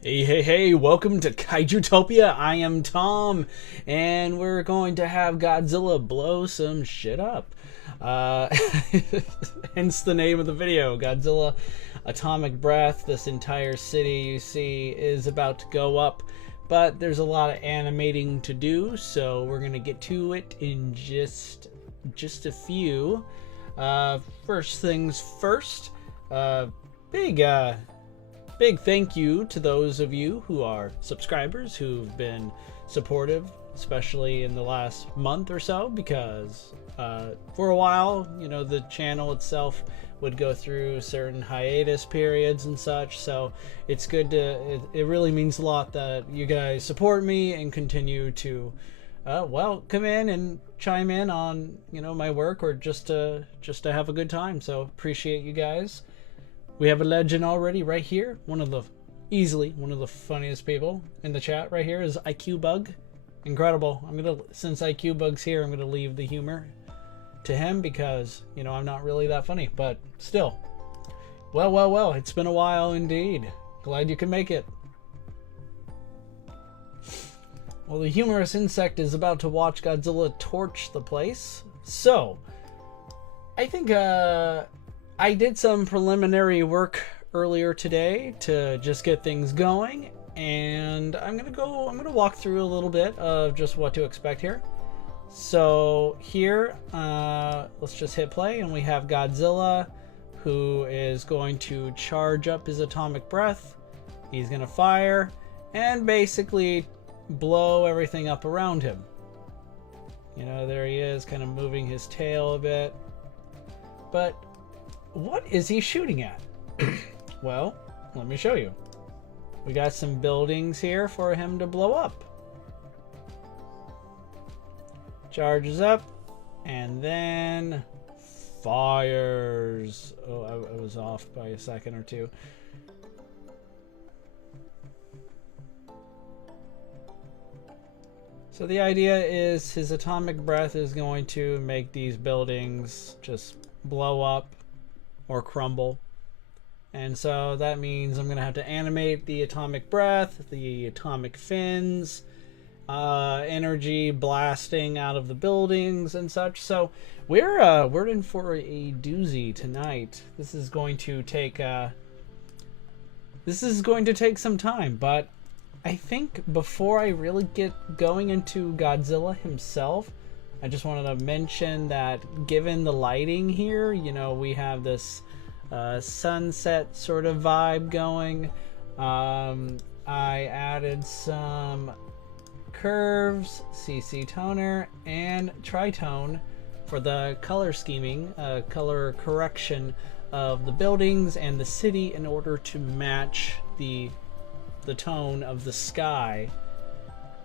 Hey, welcome to Kaijutopia. I am Tom, and we're going to have Godzilla blow some shit up. Uh, Hence the name of the video, Godzilla Atomic Breath. This entire city you see is about to go up, but there's a lot of animating to do, so we're going to get to it in just a few. First things first, big thank you to those of you who are subscribers who've been supportive, especially in the last month or so, because for a while, the channel itself would go through certain hiatus periods and such. So it's good to, it really means a lot that you guys support me and continue to, come in and chime in on, my work, or just to have a good time. So appreciate you guys. We have a legend already right here. Easily one of the funniest people in the chat right here is IQ Bug. Incredible. Since IQ Bug's here, I'm gonna leave the humor to him because, I'm not really that funny, but still. Well, it's been a while indeed. Glad you could make it. Well, the humorous insect is about to watch Godzilla torch the place. So, I think, I did some preliminary work earlier today to just get things going, and I'm gonna walk through a little bit of just what to expect here. So here, let's just hit play, and we have Godzilla, who is going to charge up his atomic breath. He's gonna fire and basically blow everything up around him. There he is, kind of moving his tail a bit, but what is he shooting at? Well, let me show you. We got some buildings here for him to blow up. Charges up and then fires. Oh, I was off by a second or two. So the idea is his atomic breath is going to make these buildings just blow up or crumble, and so that means I'm gonna have to animate the atomic breath, the atomic fins, energy blasting out of the buildings and such. So we're in for a doozy tonight. This is going to take some time, but I think before I really get going into Godzilla himself, I just wanted to mention that given the lighting here, we have this sunset sort of vibe going. I added some curves, CC toner, and tritone for the color scheming, color correction of the buildings and the city in order to match the tone of the sky.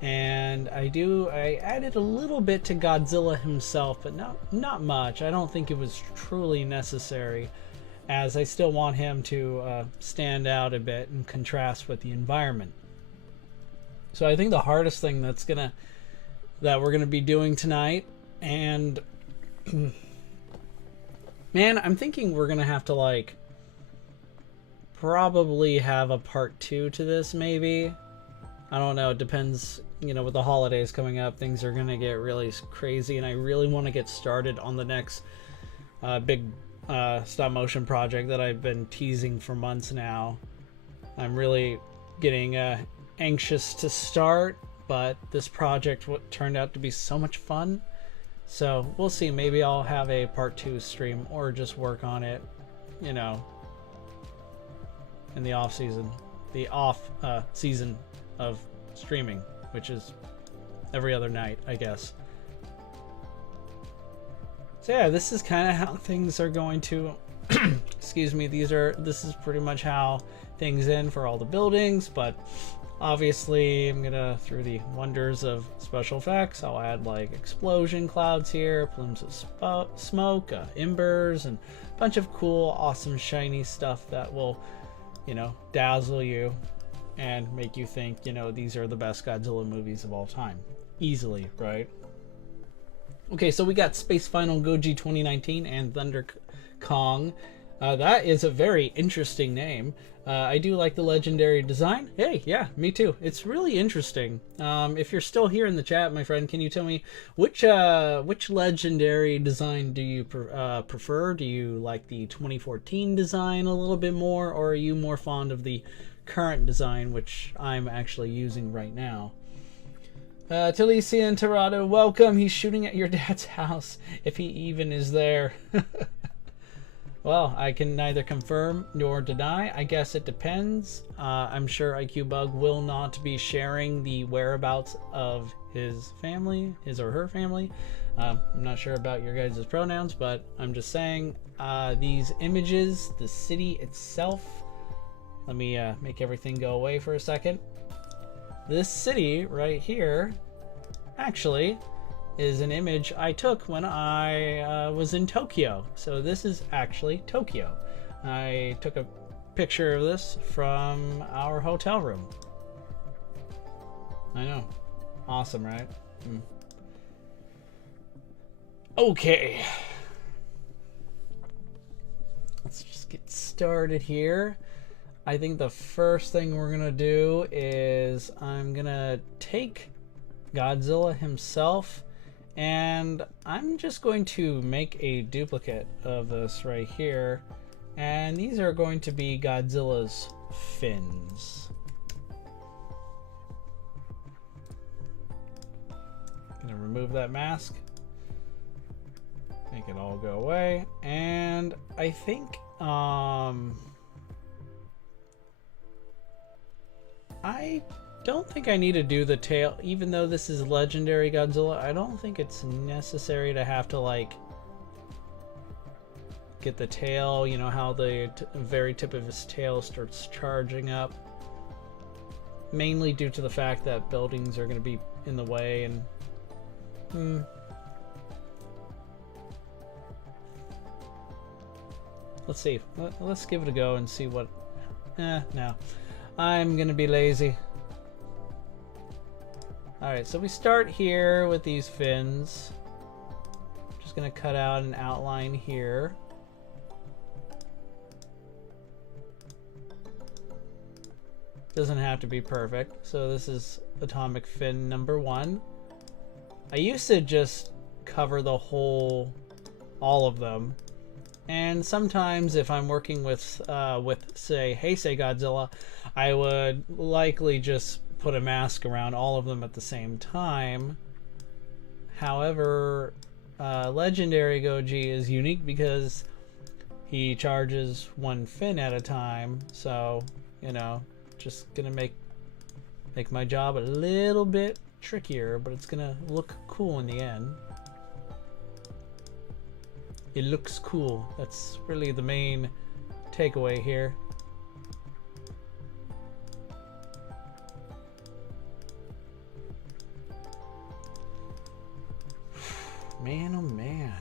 And I added a little bit to Godzilla himself, but not much. I don't think it was truly necessary, as I still want him to stand out a bit and contrast with the environment. So I think the hardest thing that we're gonna be doing tonight, and man, I'm thinking we're gonna have to probably have a part 2 to this, maybe. I don't know, it depends. With the holidays coming up, things are gonna get really crazy, and I really want to get started on the next big stop motion project that I've been teasing for months now. I'm really getting anxious to start, but this project turned out to be so much fun. So we'll see. Maybe I'll have a part 2 stream, or just work on it, in the off season of streaming, which is every other night, I guess. So yeah, this is kind of how things are going to excuse me, this is pretty much how things end for all the buildings, but obviously I'm gonna, through the wonders of special effects, I'll add explosion clouds here, plumes of smoke, embers, and a bunch of cool, awesome, shiny stuff that will, dazzle you and make you think, these are the best Godzilla movies of all time. Easily, right? Okay, so we got Space Final Goji 2019 and Thunder Kong That is a very interesting name. I do like the legendary design. Hey, yeah, me too. It's really interesting. If you're still here in the chat, my friend, can you tell me which legendary design do you prefer? Do you like the 2014 design a little bit more, or are you more fond of the current design, which I'm actually using right now? Talicia and Torado, welcome. He's shooting at your dad's house, if he even is there. Well, I can neither confirm nor deny. I guess it depends. I'm sure IQ Bug will not be sharing the whereabouts of his family, his or her family. I'm not sure about your guys' pronouns, but I'm just saying these images, the city itself. Let me make everything go away for a second. This city right here actually is an image I took when I was in Tokyo. So this is actually Tokyo. I took a picture of this from our hotel room. I know. Awesome, right? Okay. Let's just get started here. I think the first thing we're gonna do is I'm gonna take Godzilla himself, and I'm just going to make a duplicate of this right here, and these are going to be Godzilla's fins. Gonna remove that mask, make it all go away, and I think I don't think I need to do the tail, even though this is legendary Godzilla. I don't think it's necessary to have to like get the tail, you know, how the very tip of his tail starts charging up, mainly due to the fact that buildings are going to be in the way. And let's see, let's give it a go and see what. No, I'm gonna be lazy. Alright, so we start here with these fins. Just gonna cut out an outline here. Doesn't have to be perfect. So this is atomic fin number 1. I used to just cover the all of them. And sometimes if I'm working with say Heisei Godzilla, I would likely just put a mask around all of them at the same time. However, legendary Goji is unique because he charges one fin at a time, so you know, just gonna make my job a little bit trickier, but it's gonna look cool in the end. It looks cool. That's really the main takeaway here. Man, oh man.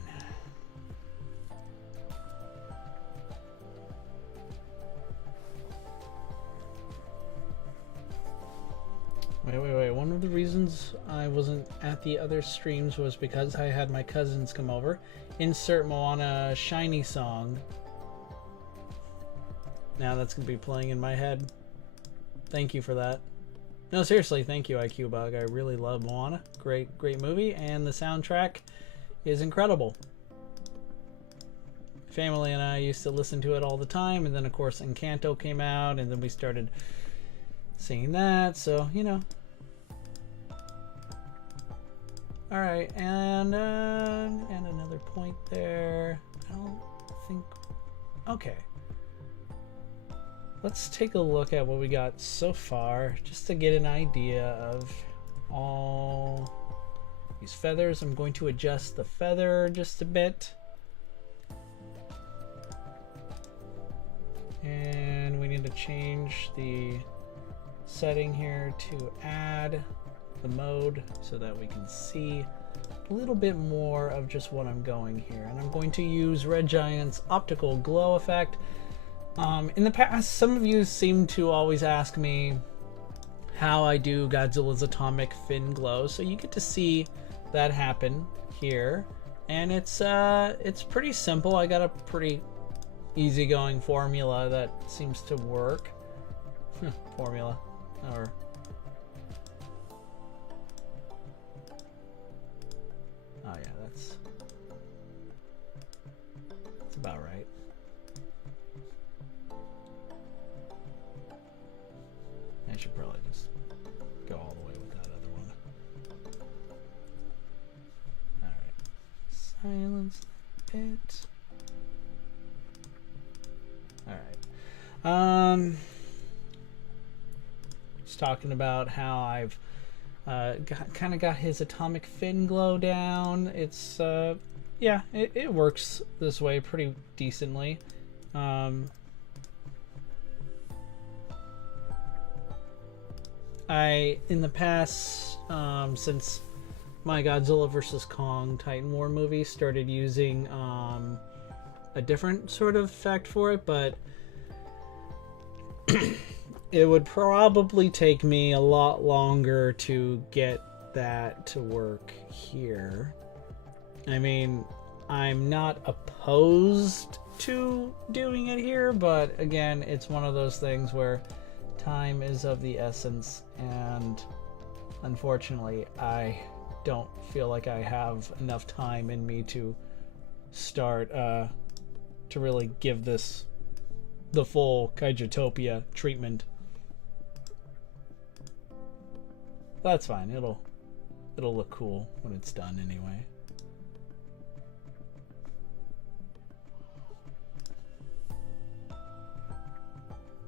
Wait. One of the reasons I wasn't at the other streams was because I had my cousins come over. Insert Moana Shiny song. Now that's going to be playing in my head. Thank you for that. No, seriously, thank you, IQ Bug. I really love Moana. Great movie, and the soundtrack is incredible. Family and I used to listen to it all the time, and then of course Encanto came out, and then we started singing that, so you know. Alright, and another point there. I don't think... Okay. Let's take a look at what we got so far, just to get an idea of all these feathers. I'm going to adjust the feather just a bit. And we need to change the setting here to add the mode so that we can see a little bit more of just what I'm going here. And I'm going to use Red Giant's optical glow effect. In the past, some of you seem to always ask me how I do Godzilla's atomic fin glow, so you get to see that happen here, and it's pretty simple. I got a pretty easygoing formula that seems to work. Formula, or oh yeah, that's about right. I should probably just go all the way with that other one. All right, silence it. All right. Just talking about how I've kind of got his atomic fin glow down. It's yeah, it works this way pretty decently. I, in the past, since my Godzilla vs. Kong Titan War movie, started using a different sort of effect for it, but it would probably take me a lot longer to get that to work here. I mean, I'm not opposed to doing it here, but again, it's one of those things where time is of the essence, and unfortunately, I don't feel like I have enough time in me to start to really give this the full Kaijutopia treatment. That's fine. It'll look cool when it's done anyway.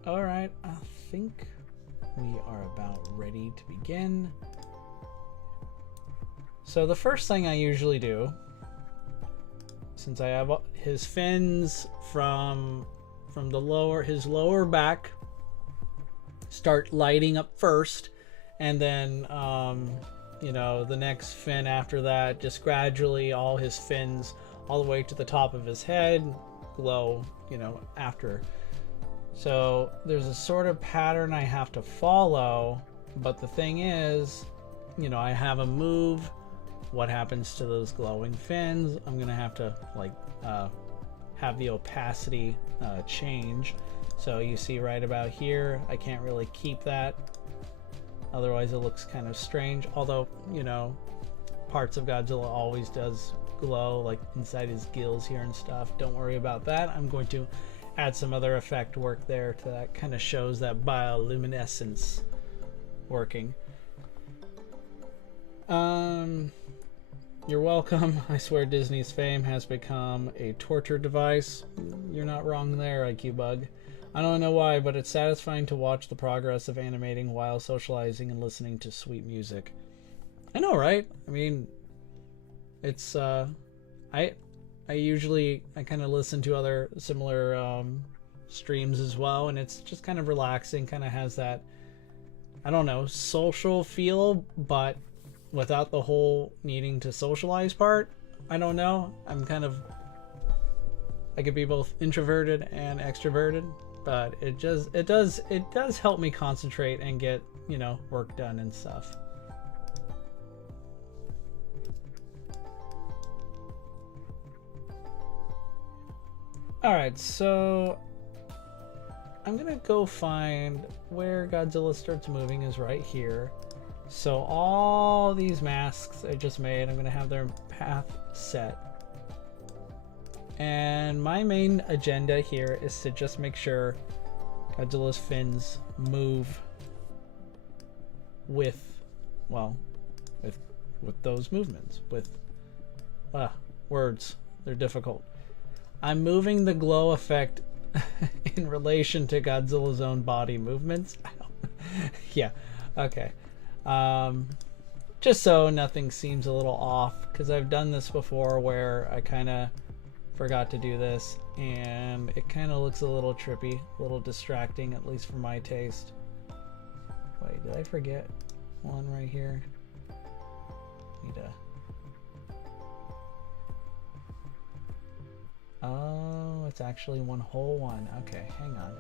All right, I think we are about ready to begin. So the first thing I usually do, since I have his fins from his lower back, start lighting up first, and then you know, the next fin after that, just gradually all his fins all the way to the top of his head glow, you know, after. So there's a sort of pattern I have to follow, but the thing is, you know, I have a move. What happens to those glowing fins? I'm gonna have to like have the opacity change. So you see right about here, I can't really keep that. Otherwise it looks kind of strange. Although, you know, parts of Godzilla always does glow, like inside his gills here and stuff. Don't worry about that. I'm going to add some other effect work there to that kind of shows that bioluminescence working. You're welcome. I swear Disney's fame has become a torture device. You're not wrong there, IQ Bug. I don't know why, but it's satisfying to watch the progress of animating while socializing and listening to sweet music. I know, right? I mean, it's I kind of listen to other similar streams as well, and it's just kind of relaxing, kind of has that, I don't know, social feel, but without the whole needing to socialize part. I don't know. I could be both introverted and extroverted, but it does help me concentrate and get, you know, work done and stuff. Alright, so I'm gonna go find where Godzilla starts moving is right here. So all these masks I just made, I'm gonna have their path set. And my main agenda here is to just make sure Godzilla's fins move with, well, with those movements, with words, they're difficult. I'm moving the glow effect in relation to Godzilla's own body movements. Yeah, okay. Just so nothing seems a little off, because I've done this before where I kind of forgot to do this and it kind of looks a little trippy, a little distracting, at least for my taste. Wait, did I forget one right here? Need to... Oh, it's actually one whole one. Okay, hang on.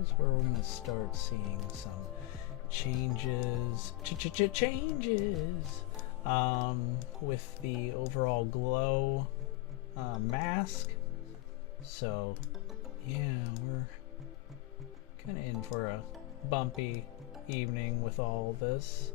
here's where we're gonna start seeing some changes. Changes with the overall glow mask. So yeah, we're kind of in for a bumpy evening with all this.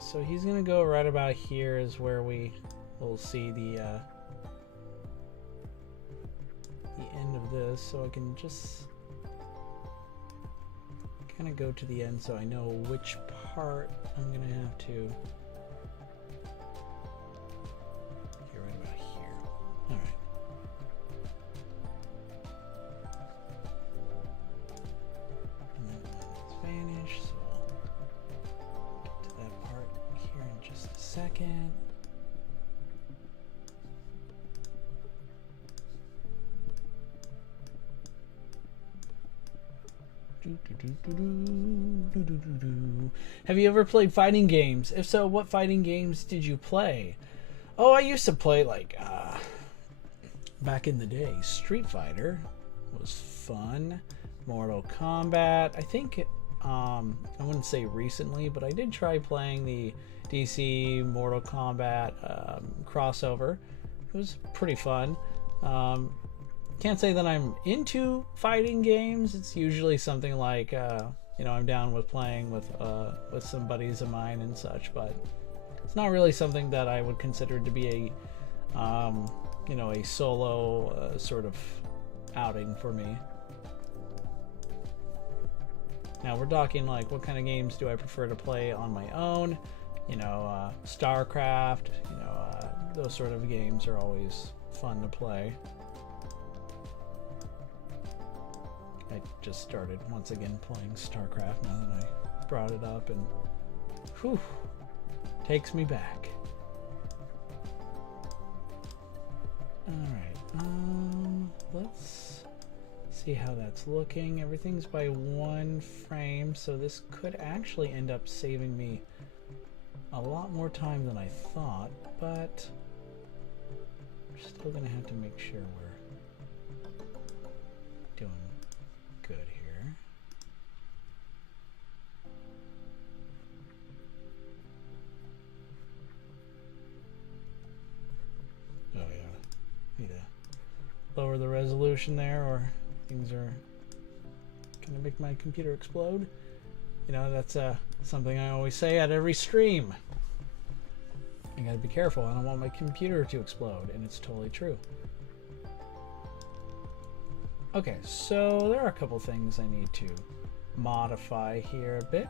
So he's gonna go right about here is where we will see the end of this. So I can just kind of go to the end so I know which part I'm gonna have to. Okay, right about here. All right. And then it's vanished. So just a second. Have you ever played fighting games? If so, what fighting games did you play? Oh, I used to play like back in the day. Street Fighter was fun. Mortal Kombat. I think I wouldn't say recently, but I did try playing the DC Mortal Kombat crossover. It was pretty fun. Can't say that I'm into fighting games. It's usually something like you know, I'm down with playing with some buddies of mine and such, but it's not really something that I would consider to be a you know, a solo sort of outing for me. Now we're talking like, what kind of games do I prefer to play on my own? You know, StarCraft, you know, those sort of games are always fun to play. I just started once again playing StarCraft now that I brought it up, and whew, takes me back. Alright, let's see how that's looking. Everything's by 1 frame, so this could actually end up saving me a lot more time than I thought, but we're still gonna have to make sure we're doing good here. Oh yeah, need to lower the resolution there, or things are gonna make my computer explode. You know, that's something I always say at every stream. I gotta be careful. I don't want my computer to explode, and it's totally true. Okay, so there are a couple things I need to modify here a bit.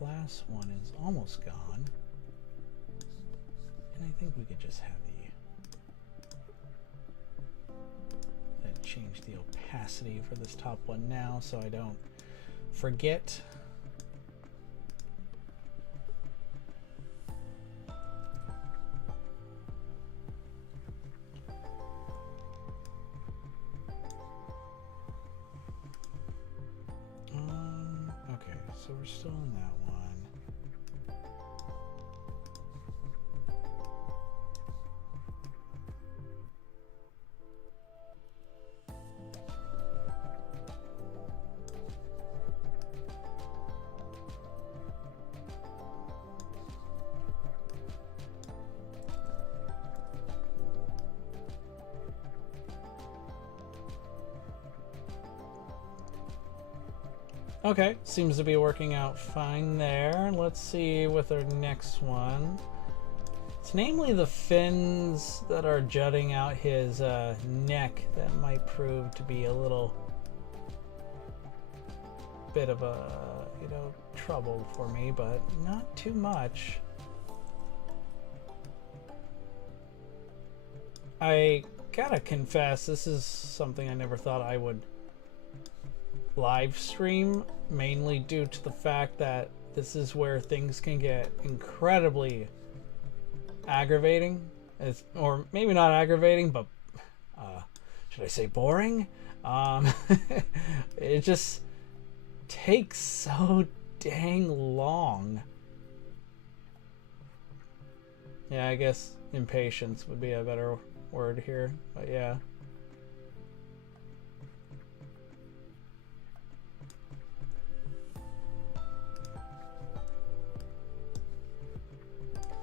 Last one is almost gone, and I think we could just have change the opacity for this top one now so I don't forget. Okay, so we're still in that one. Okay, seems to be working out fine there. Let's see with our next one. It's namely the fins that are jutting out his neck that might prove to be a little bit of a, you know, trouble for me, but not too much. I gotta confess, this is something I never thought I would live stream, mainly due to the fact that this is where things can get incredibly aggravating, or maybe not aggravating, but should I say boring? It just takes so dang long. Yeah, I guess impatience would be a better word here, but yeah.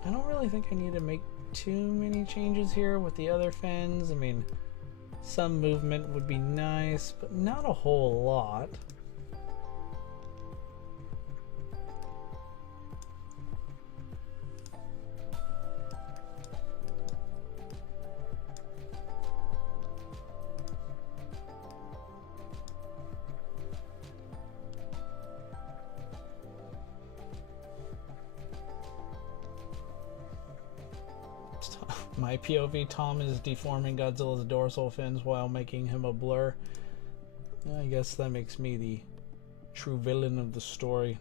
I don't really think I need to make too many changes here with the other fins. I mean, some movement would be nice, but not a whole lot. My POV, Tom is deforming Godzilla's dorsal fins while making him a blur. I guess that makes me the true villain of the story.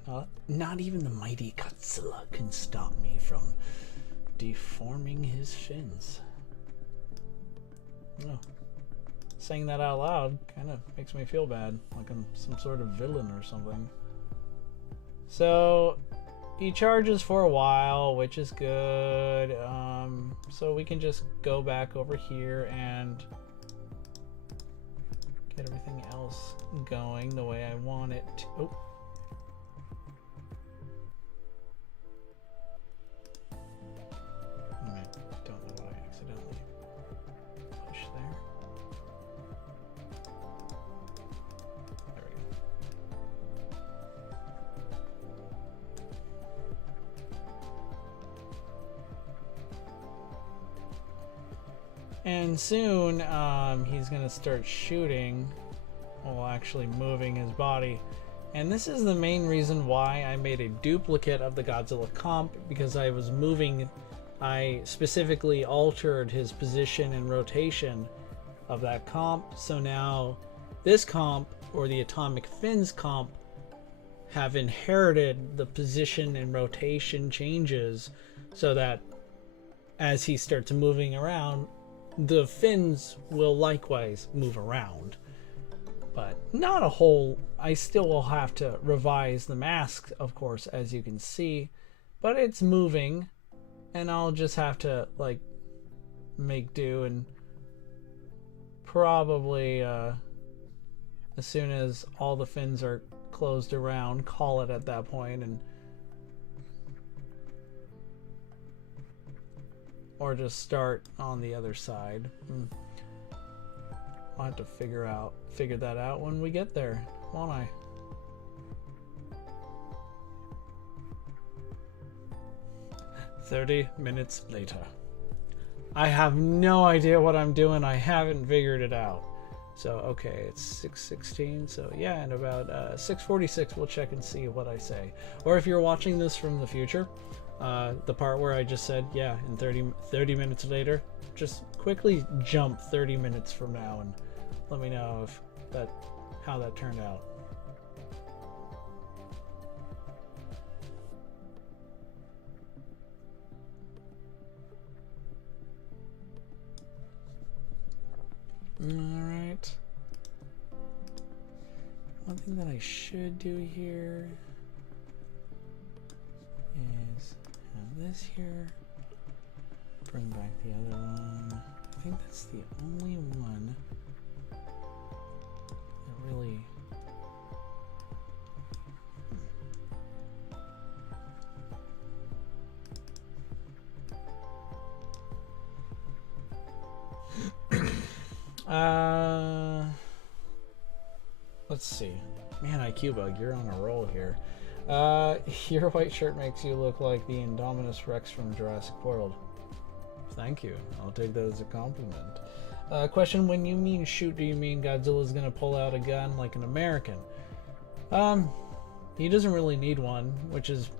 Not even the mighty Godzilla can stop me from deforming his fins. Oh, saying that out loud kind of makes me feel bad, like I'm some sort of villain or something. So he charges for a while, which is good. So we can just go back over here and get everything else going the way I want it to. Oh. I don't know what I accidentally pushed there. There we go. And soon he's going to start shooting while actually moving his body. And this is the main reason why I made a duplicate of the Godzilla comp, because I was moving, I specifically altered his position and rotation of that comp. So now this comp, or the Atomic Fins comp, have inherited the position and rotation changes so that as he starts moving around, the fins will likewise move around, but not a whole. I still will have to revise the mask, of course, as you can see, but it's moving, and I'll just have to like make do, and probably as soon as all the fins are closed around, call it at that point, and or just start on the other side. I'll have to figure that out when we get there, won't I? "30 minutes later. I have no idea what I'm doing. I haven't figured it out. So, okay, it's 6:16. So, yeah, in about 6:46, we'll check and see what I say. Or if you're watching this from the future, the part where I just said, yeah, in 30 minutes later, just quickly jump 30 minutes from now and let me know if how that turned out. Alright. One thing that I should do here is have this here. Bring back the other one. I think that's the only one that really... let's see. Man, IQ Bug, you're on a roll here. Your white shirt makes you look like the Indominus Rex from Jurassic World. Thank you. I'll take that as a compliment. Question, when you mean shoot, do you mean Godzilla's gonna pull out a gun like an American? He doesn't really need one, which is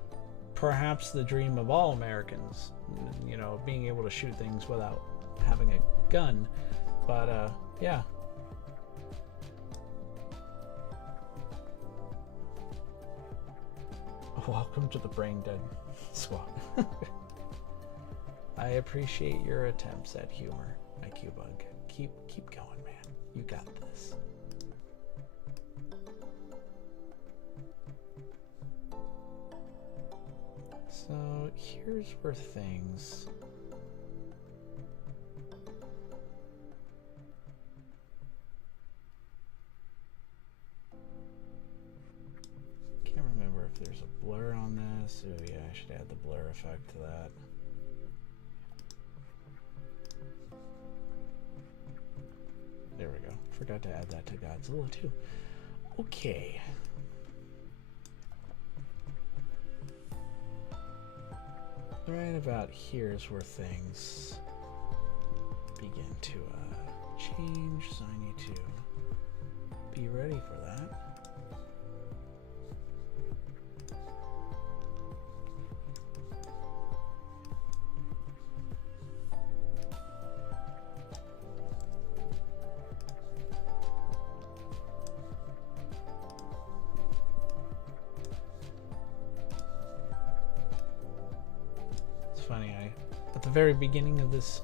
perhaps the dream of all Americans. You know, being able to shoot things without having a gun. But, yeah. Welcome to the Brain Dead Squad. I appreciate your attempts at humor, IQ Bug. Keep going, man. You got this. So here's where things can't remember if there's a blur on this. Oh yeah, I should add the blur effect to that. There we go. Forgot to add that to Godzilla too. Okay. Right about here is where things begin to change, so I need to be ready for that. At the very beginning of this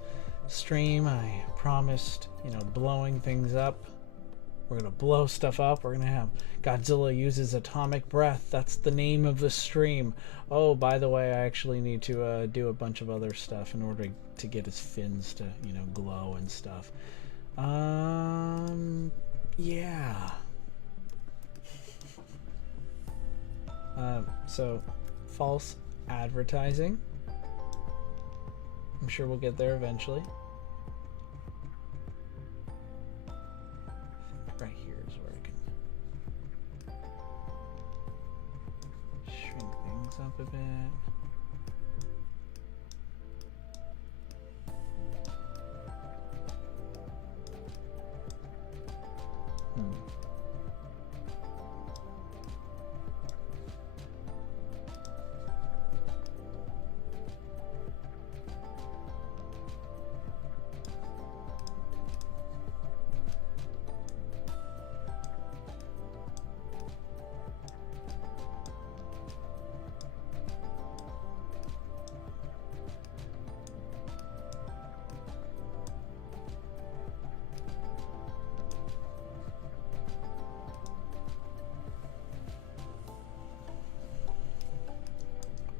stream, I promised, you know, blowing things up. We're gonna blow stuff up. We're gonna have Godzilla uses atomic breath. That's the name of the stream. Oh, by the way, I actually need to do a bunch of other stuff in order to get his fins to, you know, glow and stuff. Yeah. So, false advertising. I'm sure we'll get there eventually. I think right here is where I can shrink things up a bit.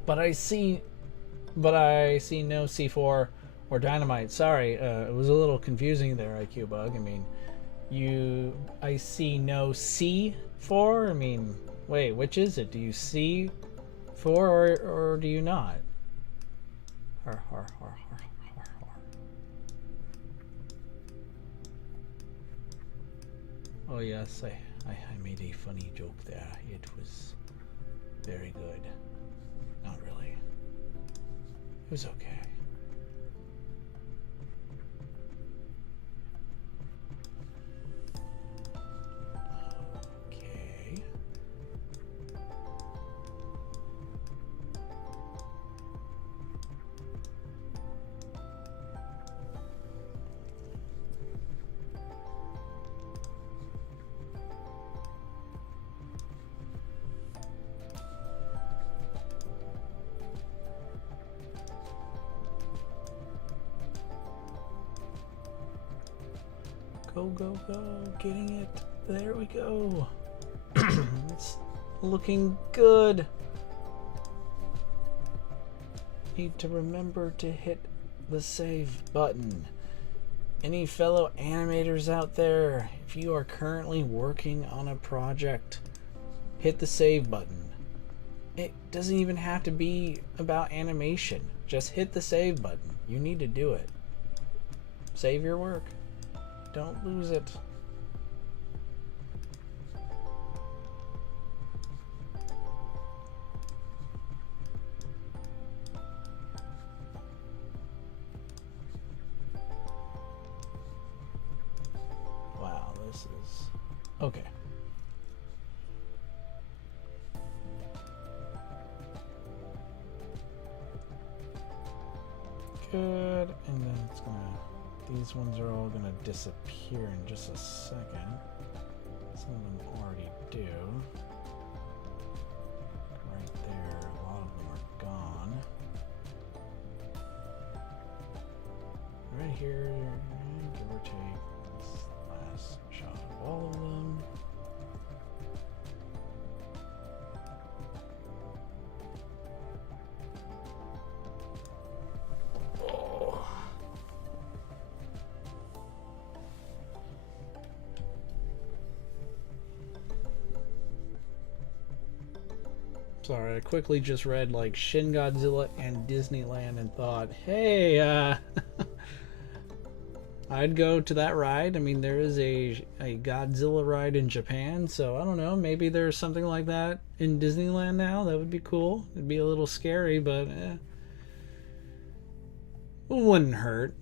But I see no C4 or dynamite. Sorry, it was a little confusing there, IQ Bug. I mean, I see no C4. I mean, wait, which is it? Do you see 4 or do you not? Har, har, har, har, har, har. Oh yes, I made a funny joke there. It was very good. Not really. It was okay. Okay. Go, go, go. Getting it. There we go. It's looking good. Need to remember to hit the save button. Any fellow animators out there, if you are currently working on a project, hit the save button. It doesn't even have to be about animation. Just hit the save button. You need to do it. Save your work. Don't lose it. Okay. Good, and then it's gonna, these ones are all gonna disappear in just a second. Some of them already do. Right there, a lot of them are gone. Right here, give or take, this last shot of all of them. Sorry, I quickly just read like Shin Godzilla and Disneyland and thought, hey, I'd go to that ride. I mean, there is a Godzilla ride in Japan, so I don't know, maybe there's something like that in Disneyland now. That would be cool. It'd be a little scary, but it wouldn't hurt.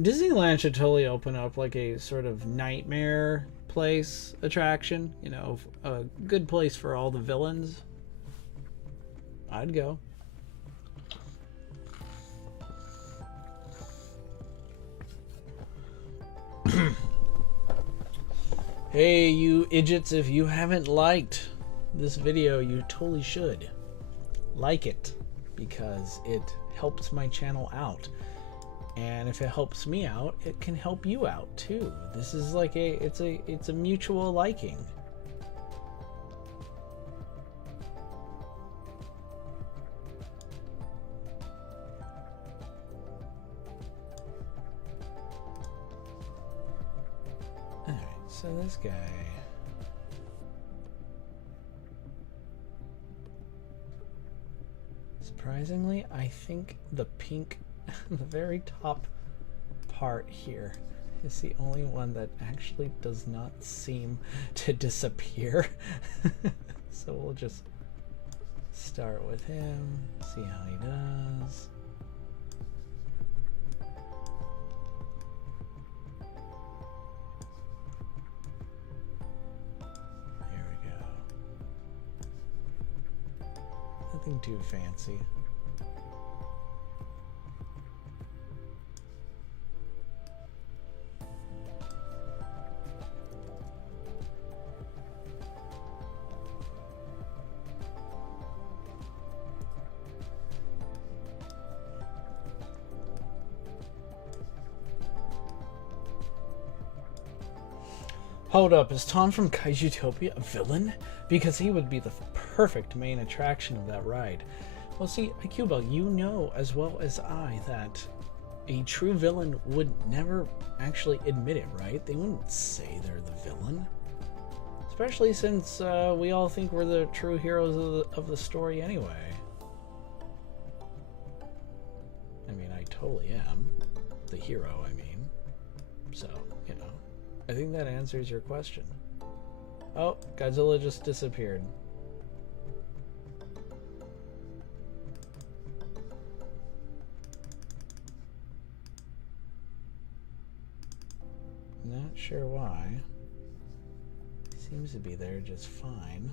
Disneyland should totally open up like a sort of nightmare place attraction, you know, a good place for all the villains. I'd go. Hey, you idiots, if you haven't liked this video, you totally should. Like it, because it helps my channel out. And if it helps me out, it can help you out too. This is like it's a mutual liking. So this guy, surprisingly, I think the pink, the very top part here is the only one that actually does not seem to disappear. So we'll just start with him, see how he does. Nothing too fancy. Hold up, is Tom from Kaijutopia a villain? Because he would be the perfect main attraction of that ride. Well, see, Akuba, you know as well as I that a true villain would never actually admit it, right? They wouldn't say they're the villain. Especially since we all think we're the true heroes of the story anyway. I mean, I totally am. The hero, I mean. So, you know. I think that answers your question. Oh, Godzilla just disappeared. Not sure why. Seems to be there just fine.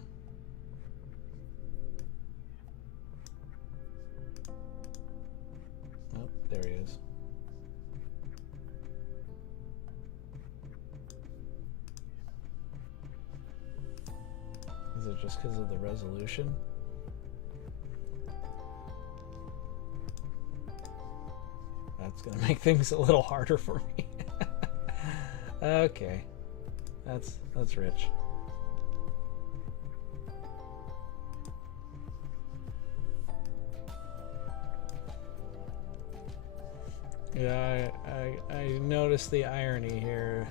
Oh, there he is. Is it just because of the resolution? That's gonna make things a little harder for me. Okay, that's rich. Yeah, I noticed the irony here.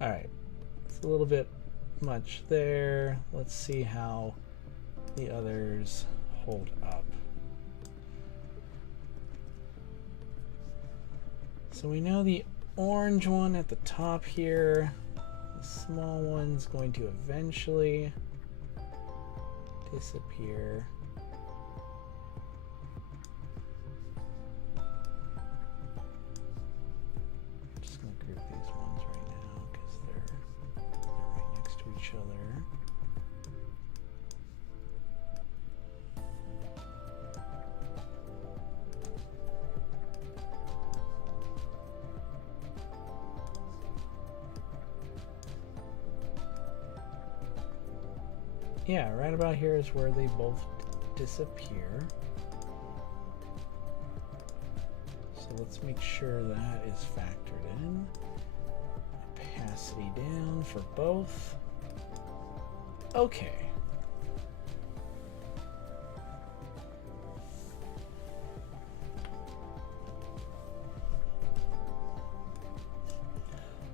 Alright, it's a little bit much there. Let's see how the others hold up. So we know the orange one at the top here The small one's going to eventually disappear. I'm just going to group these ones right now because they're right next to each other. Yeah, right about here is where they both disappear. So let's make sure that is factored in. Opacity down for both. Okay.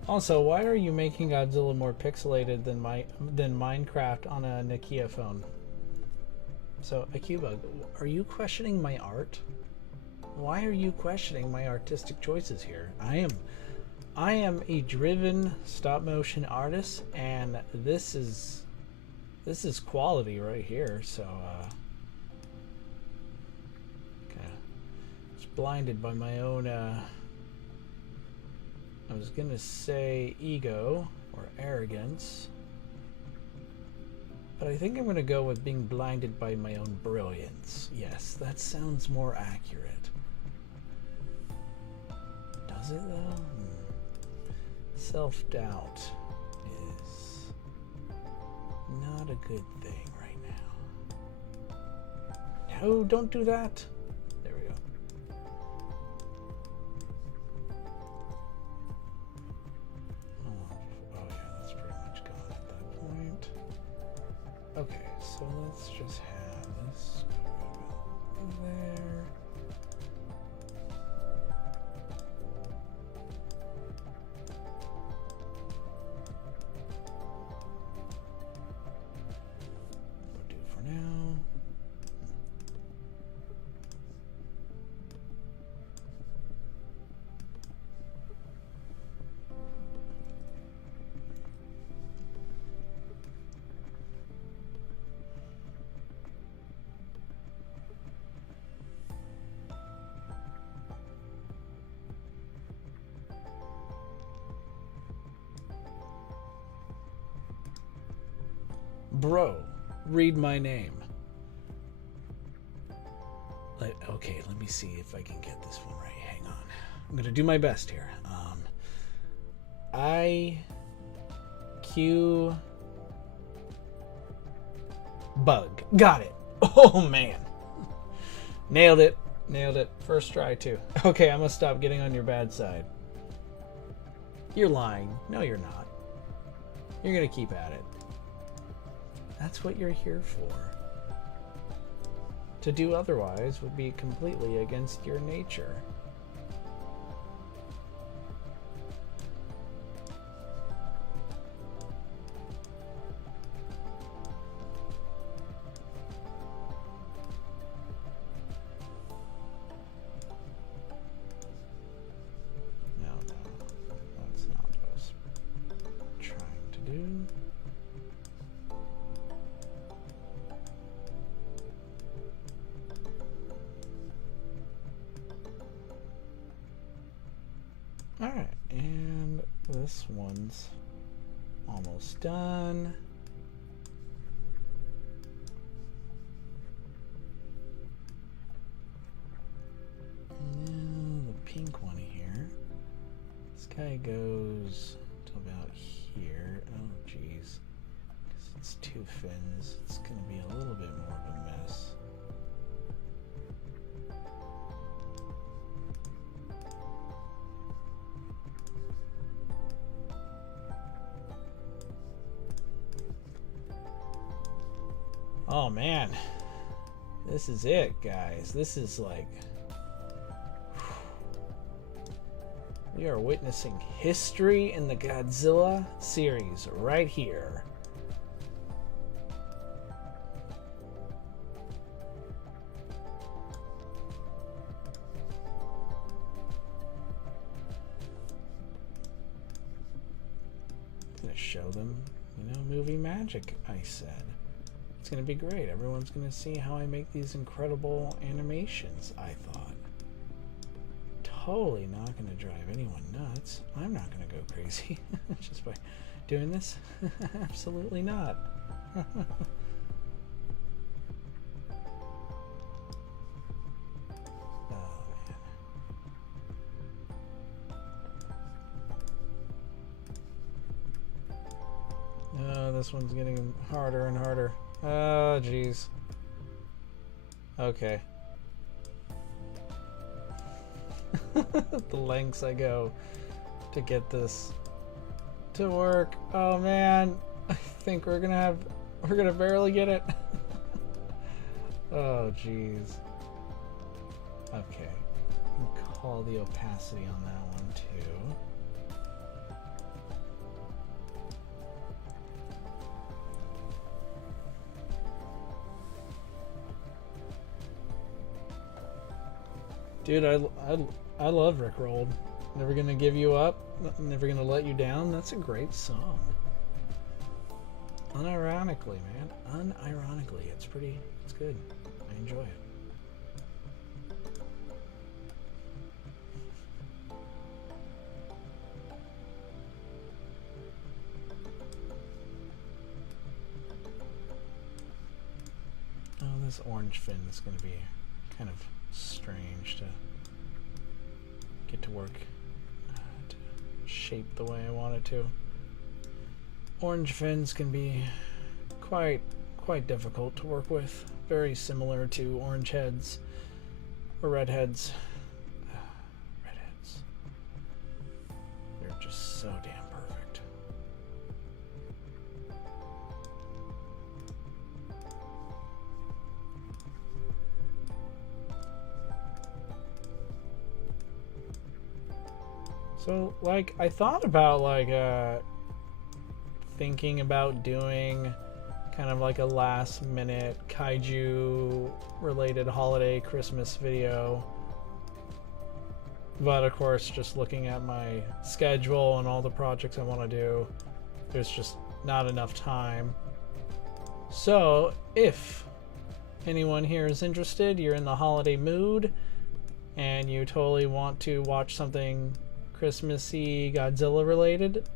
Also, why are you making Godzilla more pixelated than Minecraft on a Nokia phone? So, Akubug, are you questioning my art? Why are you questioning my artistic choices here? I am a driven stop motion artist, and this is quality right here. So, okay, it's blinded by my own. I was gonna say ego or arrogance, but I think I'm gonna go with being blinded by my own brilliance. Yes, that sounds more accurate. Does it though? Self-doubt is not a good thing right now. No, don't do that. There we go. Okay, so let's just have this go there. We'll do for now. Bro, read my name. Okay, let me see if I can get this one right. Hang on. I'm gonna do my best here. IQ bug. Got it. Oh man. Nailed it. Nailed it. First try too. Okay, I'm gonna stop getting on your bad side. You're lying. No, you're not. You're gonna keep at it. That's what you're here for. To do otherwise would be completely against your nature. No, that's not what I was trying to do. Alright, and this one's almost done. Now the pink one here. This guy goes to about here. Oh geez. Because it's two fins, it's going to be a little bit more of a mess. Oh man, this is it, guys. This is like, we are witnessing history in the Godzilla series right here. show them, you know, movie magic, I said. It's going to be great. Everyone's going to see how I make these incredible animations, I thought. Totally not going to drive anyone nuts. I'm not going to go crazy just by doing this. Absolutely not. Oh, this one's getting harder and harder. Oh, jeez. Okay. The lengths I go to get this to work. Oh man, I think we're gonna barely get it. Oh jeez. Okay, you can call the opacity on that one too. Dude, I love Rickrolled. Never Gonna Give You Up, Never Gonna Let You Down. That's a great song. Unironically, man. Unironically, it's good. I enjoy it. Oh, this orange fin is gonna be kind of strange to get to work to shape the way I want it to. Orange fins can be quite difficult to work with. Very similar to orange heads or red heads. Redheads. They're just so damn perfect. So, like, I thought about, like, thinking about doing kind of like a last-minute kaiju-related holiday Christmas video. But, of course, just looking at my schedule and all the projects I want to do, there's just not enough time. So, if anyone here is interested, you're in the holiday mood, and you totally want to watch something Christmassy Godzilla related,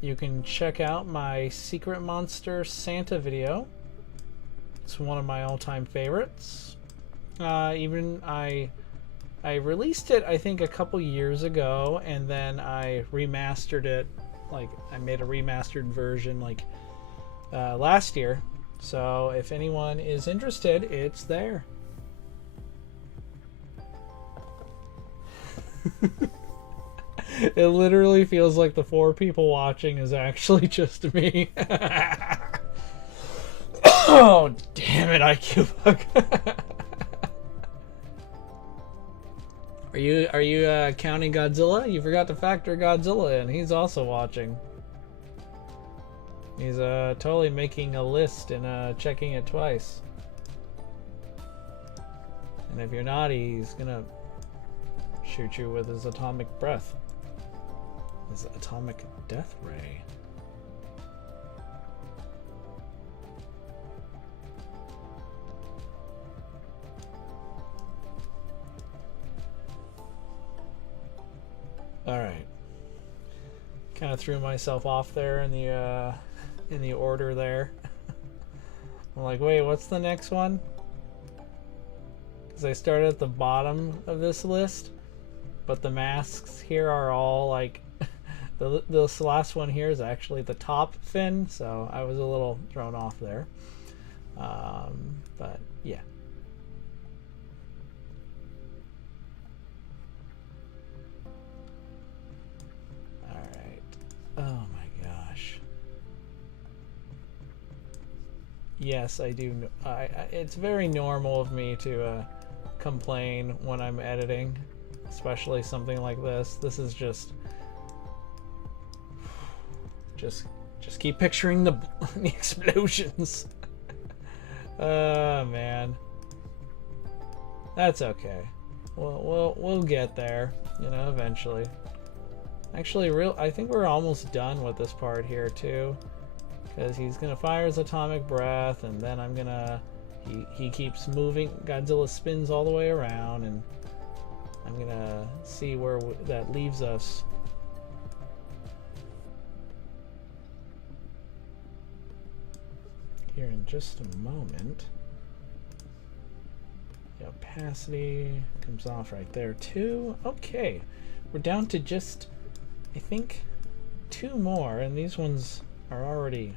you can check out my Secret Monster Santa video. It's one of my all-time favorites. I released it, I think, a couple years ago, and then I remastered it. Like, I made a remastered version like last year. So if anyone is interested, it's there. It literally feels like the 4 people watching is actually just me. Oh, damn it, IQ bug. Are you counting Godzilla? You forgot to factor Godzilla in. He's also watching. He's totally making a list and checking it twice. And if you're naughty, he's gonna shoot you with his atomic breath. His atomic death ray. All right. Kind of threw myself off there in the order there. I'm like, wait, what's the next one? Because I started at the bottom of this list, but the masks here are all like. This last one here is actually the top fin, so I was a little thrown off there. But yeah. Alright. Oh my gosh. Yes, I do. It's very normal of me to complain when I'm editing, especially something like this. This is just keep picturing the explosions. Oh man, that's okay. We'll get there, you know, eventually. Actually, I think we're almost done with this part here too, because he's gonna fire his atomic breath, and then I'm gonna. He keeps moving. Godzilla spins all the way around, and I'm gonna see where that leaves us. Here in just a moment. The opacity comes off right there too. Okay, we're down to just, I think, 2 more, and these ones are already,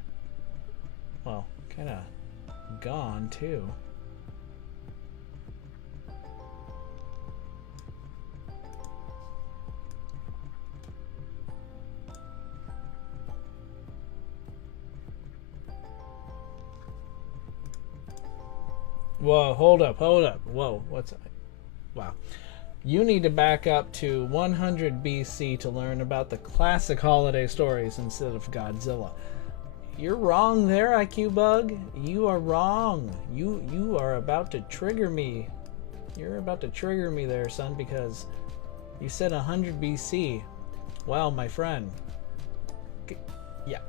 well, kind of gone too. Whoa, hold up. Whoa, what's that? Wow. You need to back up to 100 BC to learn about the classic holiday stories instead of Godzilla. You're wrong there, IQ Bug. You are wrong. You are about to trigger me. You're about to trigger me there, son, because you said 100 BC. Well, my friend. Yeah.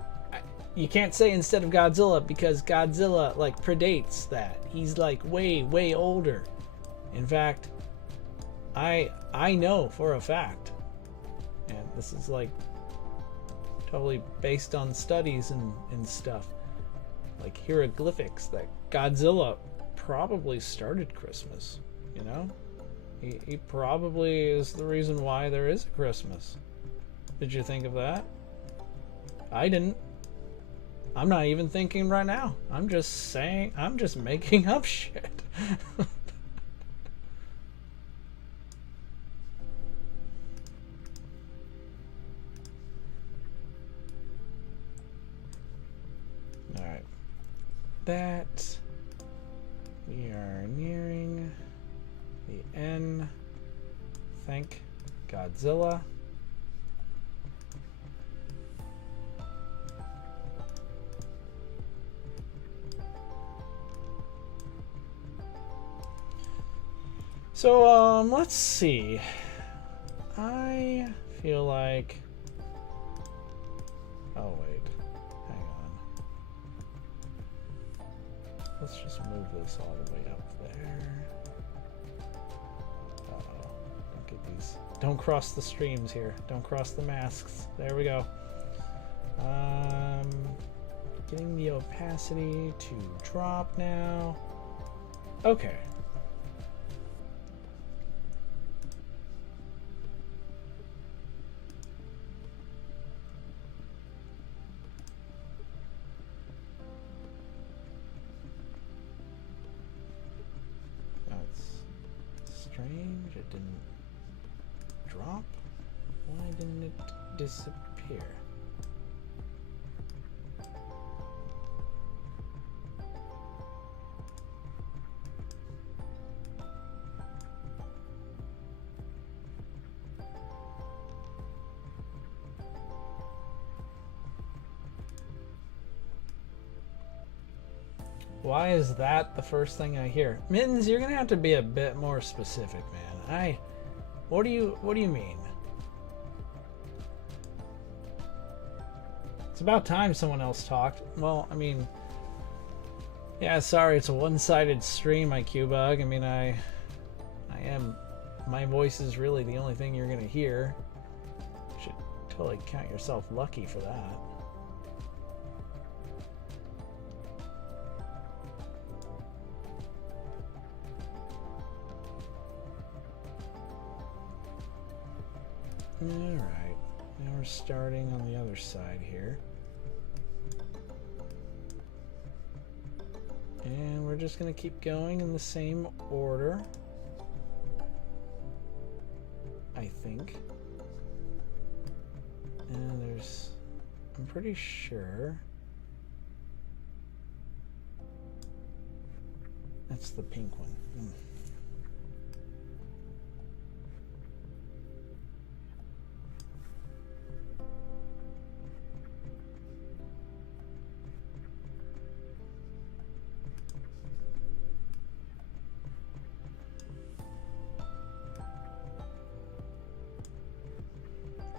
You can't say instead of Godzilla because Godzilla like predates that. He's like way older. In fact, I know for a fact, and this is like totally based on studies and stuff, like hieroglyphics, that Godzilla probably started Christmas, you know? He probably is the reason why there is a Christmas. Did you think of that? I didn't. I'm not even thinking right now. I'm just saying, I'm just making up shit. Alright. That. We are nearing the end. Thank Godzilla. So, let's see. I feel like... Oh, wait. Hang on. Let's just move this all the way up there. Uh-oh. Don't get these... Don't cross the streams here. Don't cross the masks. There we go. Getting the opacity to drop now. Okay. Strange, it didn't drop. Why didn't it disappear? Why is that the first thing I hear? Mittens, you're gonna have to be a bit more specific, man. What do you mean? It's about time someone else talked. Well, I mean, yeah, sorry, it's a one-sided stream, IQ Bug. I mean, my voice is really the only thing you're gonna hear. You should totally count yourself lucky for that. Alright, now we're starting on the other side here. And we're just going to keep going in the same order, I think. And there's, I'm pretty sure that's the pink one.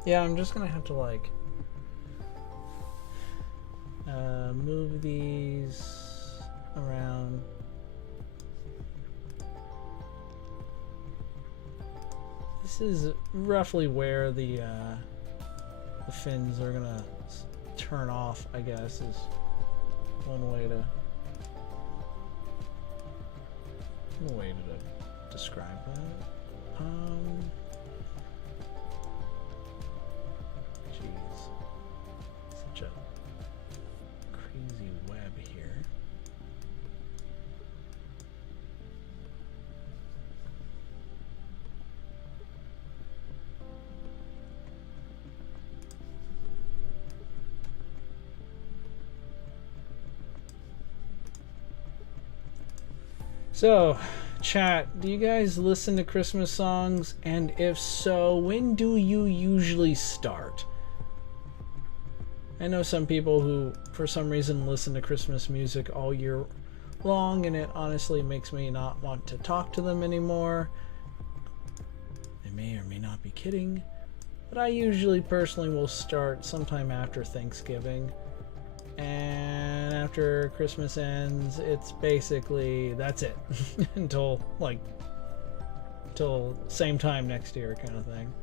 Yeah, I'm just gonna have to like move these around. This is roughly where the fins are gonna turn off, I guess, is one way to describe that. Jeez, such a crazy web here. So, chat, do you guys listen to Christmas songs? And if so, when do you usually start? I know some people who, for some reason, listen to Christmas music all year long, and it honestly makes me not want to talk to them anymore. They may or may not be kidding, but I usually personally will start sometime after Thanksgiving. And after Christmas ends, it's basically, that's it. until same time next year kind of thing.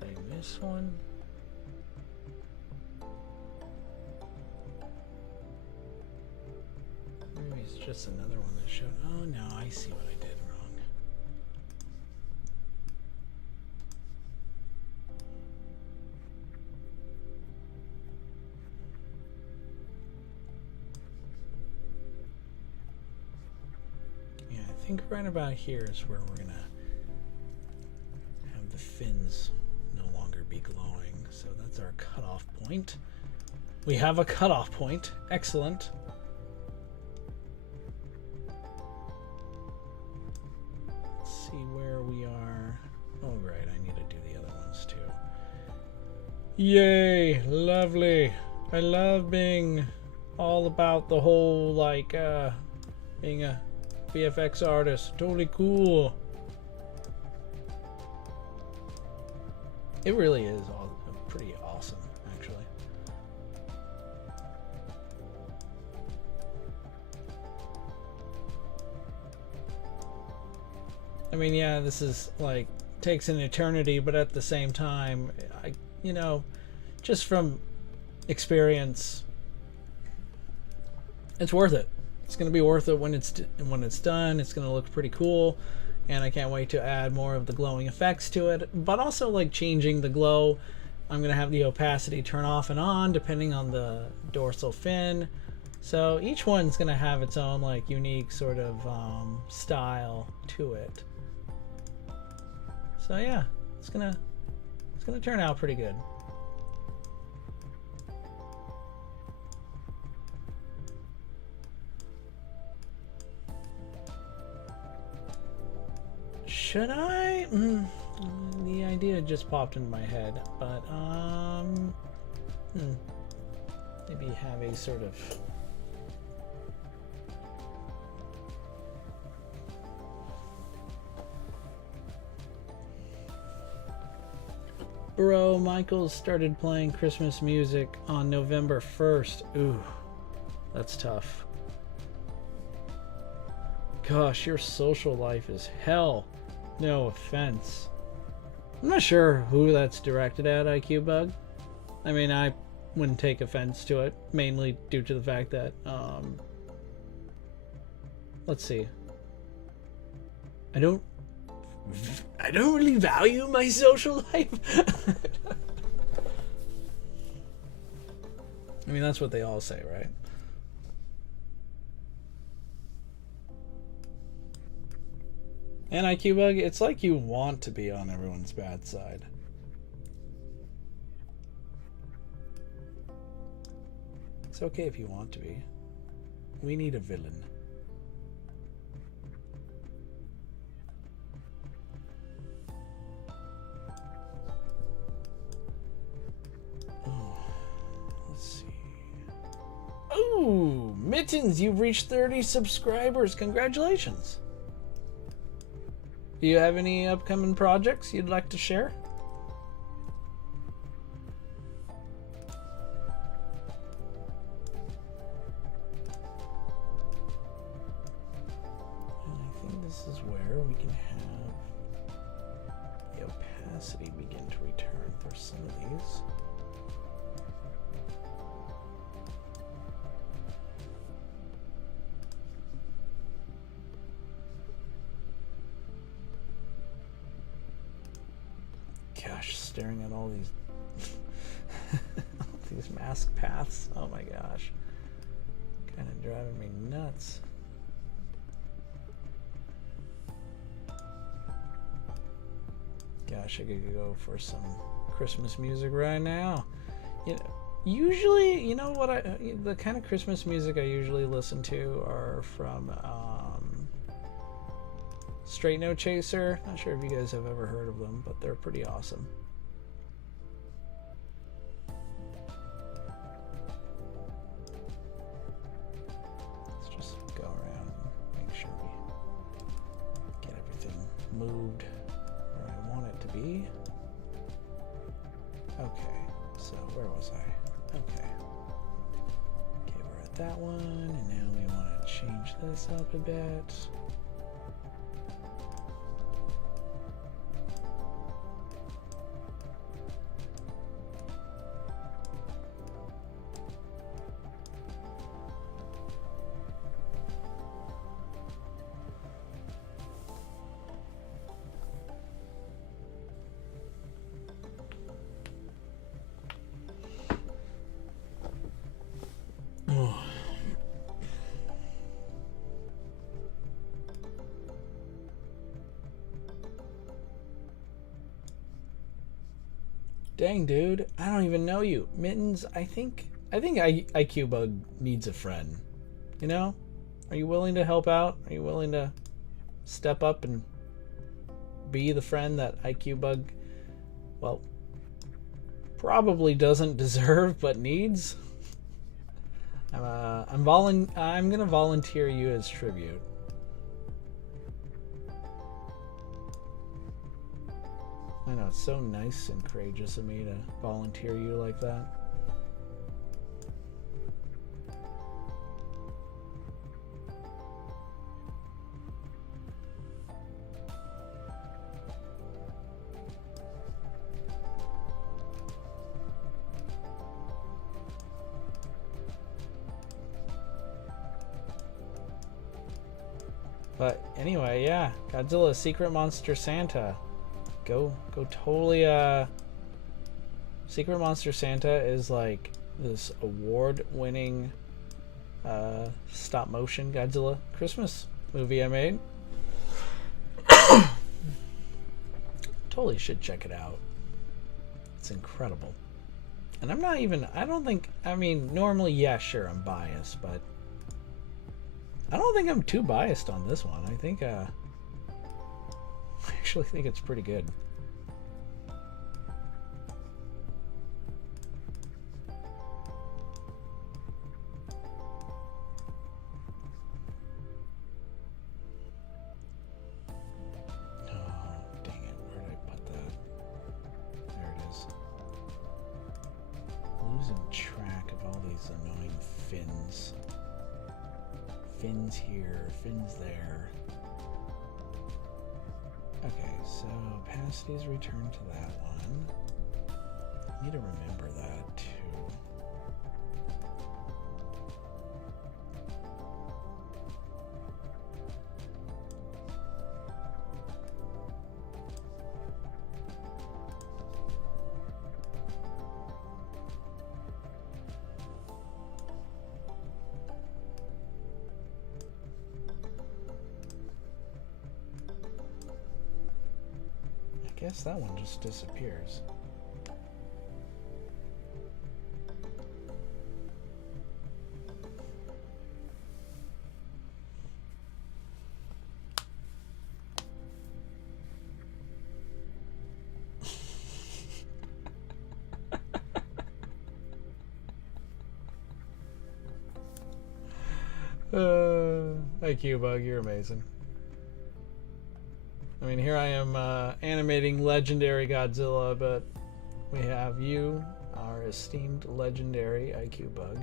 Did I miss one? Maybe it's just another one that showed. Oh no, I see what I did wrong. Yeah, I think right about here is where we're gonna have the fins no longer be glowing. So that's our cutoff point. We have a cutoff point. Excellent. Let's see where we are. Oh, right, I need to do the other ones too. Yay, lovely. I love being all about the whole, like, being a VFX artist. Totally cool. It really is pretty awesome, actually. I mean, yeah, this is like takes an eternity, but at the same time, you know, just from experience, it's worth it. It's gonna be worth it when it's done. It's gonna look pretty cool, and I can't wait to add more of the glowing effects to it. But also, like, changing the glow, I'm gonna have the opacity turn off and on depending on the dorsal fin. So each one's gonna have its own, like, unique sort of style to it. So yeah, it's gonna turn out pretty good. Should I? The idea just popped into my head, but maybe have a sort of Bro, Michael started playing Christmas music on November 1st. Ooh, that's tough. Gosh, your social life is hell. No offense. I'm not sure who that's directed at, IQ Bug. I mean, I wouldn't take offense to it, mainly due to the fact that, let's see. I don't really value my social life. I mean, that's what they all say, right? And IQ Bug, it's like you want to be on everyone's bad side. It's okay if you want to be. We need a villain. Ooh, Mittens, you've reached 30 subscribers. Congratulations. Do you have any upcoming projects you'd like to share? And I think this is where we can have the opacity begin to return for some of these. Gosh, staring at all these these mask paths. Oh my gosh. Kind of driving me nuts. Gosh, I could go for some Christmas music right now. You know, usually, you know what the kind of Christmas music I usually listen to are from Straight No Chaser. Not sure if you guys have ever heard of them, but they're pretty awesome. Let's just go around and make sure we get everything moved where I want it to be. Okay, so where was I? Okay. Okay, we're at that one, and now we want to change this up a bit. Dang, dude, I don't even know you. Mittens, I think IQ Bug needs a friend. You know? Are you willing to help out? Are you willing to step up and be the friend that IQ Bug, well, probably doesn't deserve but needs? I'm gonna volunteer you as tribute. I know, it's so nice and courageous of me to volunteer you like that. But anyway, yeah, Godzilla Secret Monster Santa. Go totally Secret Monster Santa is like this award-winning stop motion Godzilla Christmas movie I made. Totally should check it out. It's incredible. And I mean, normally, yeah, sure, I'm biased, but I don't think I'm too biased on this one. I actually think it's pretty good. Oh, dang it. Where did I put that? There it is. Losing track of all these annoying fins. Fins here, fins there. Okay, so opacity's returned to that one. I need to remember that too. I guess that one just disappears. IQ Bug, you're amazing. I mean, here I am animating legendary Godzilla, but we have you, our esteemed legendary IQ Bug,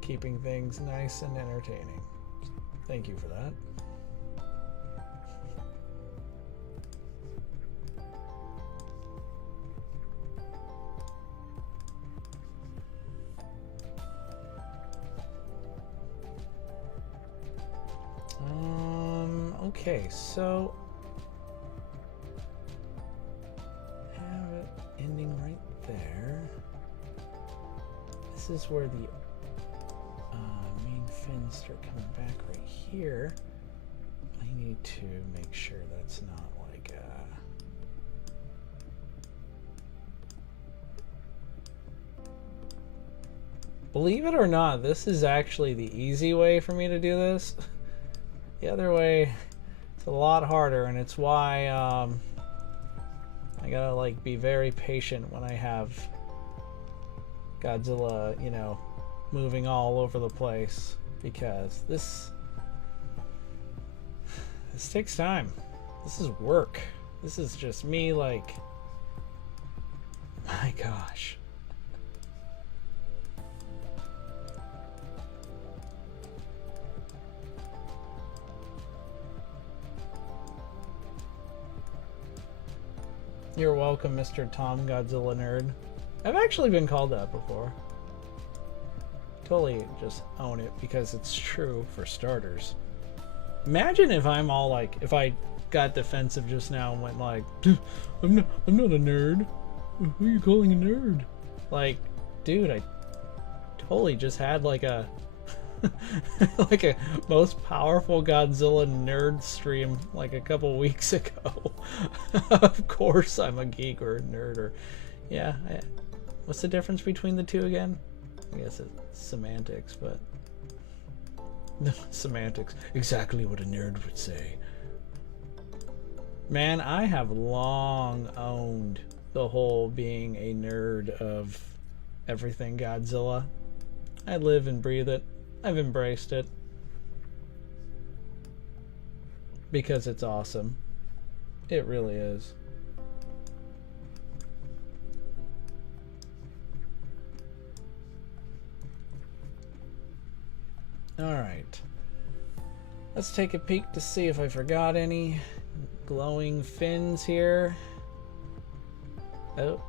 keeping things nice and entertaining. Thank you for that. Okay, so have it ending right there. This is where the main fins start coming back right here. I need to make sure that's not like Believe it or not, this is actually the easy way for me to do this. The other way, it's a lot harder, and it's why I gotta like be very patient when I have Godzilla, you know, moving all over the place, because this takes time. This is work. This is just me like, my gosh. You're welcome, Mr. Tom Godzilla Nerd. I've actually been called that before. Totally just own it because it's true for starters. Imagine if I'm all like, if I got defensive just now and went like, I'm not a nerd. Who are you calling a nerd? Like, dude, I totally just had like a like a most powerful Godzilla nerd stream like a couple weeks ago. Of course I'm a geek or a nerd, or yeah. What's the difference between the two again? I guess it's semantics, but semantics, exactly what a nerd would say. Man, I have long owned the whole being a nerd of everything Godzilla. I live and breathe it. I've embraced it because it's awesome. It really is. Alright. Let's take a peek to see if I forgot any glowing fins here. Oh.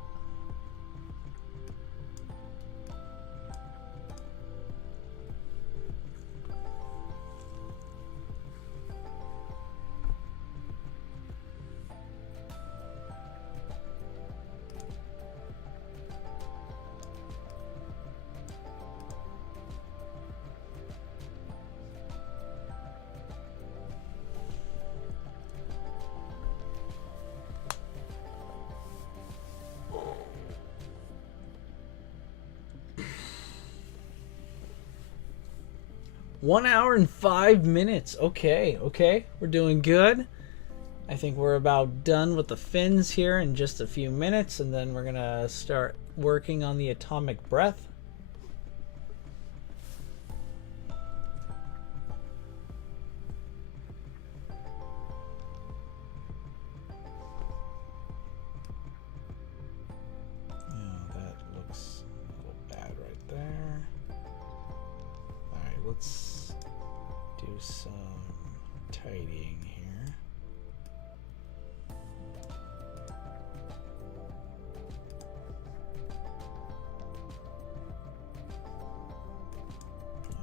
One hour and 5 minutes. Okay, we're doing good. I think we're about done with the fins here in just a few minutes, and then we're gonna start working on the atomic breath. That looks a little bad right there. Alright, let's do some tidying here. Oh,